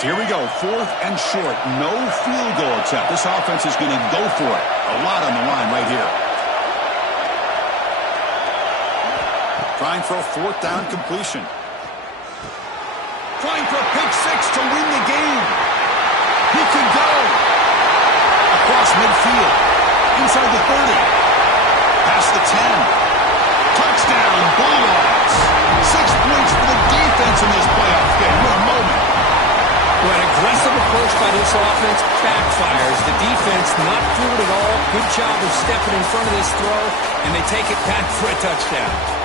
Here we go, 4th and short. No field goal attempt. This offense is going to go for it. A lot on the line right here. Trying for a 4th down completion. Trying for a pick 6 to win the game. He can go. Across midfield. Inside the 30. Past the 10. Touchdown, Bulldogs. 6 points for the defense in this playoff game. What a moment. Well, an aggressive approach by this offense backfires. The defense not fooled at all. Good job of stepping in front of this throw, and they take it back for a touchdown.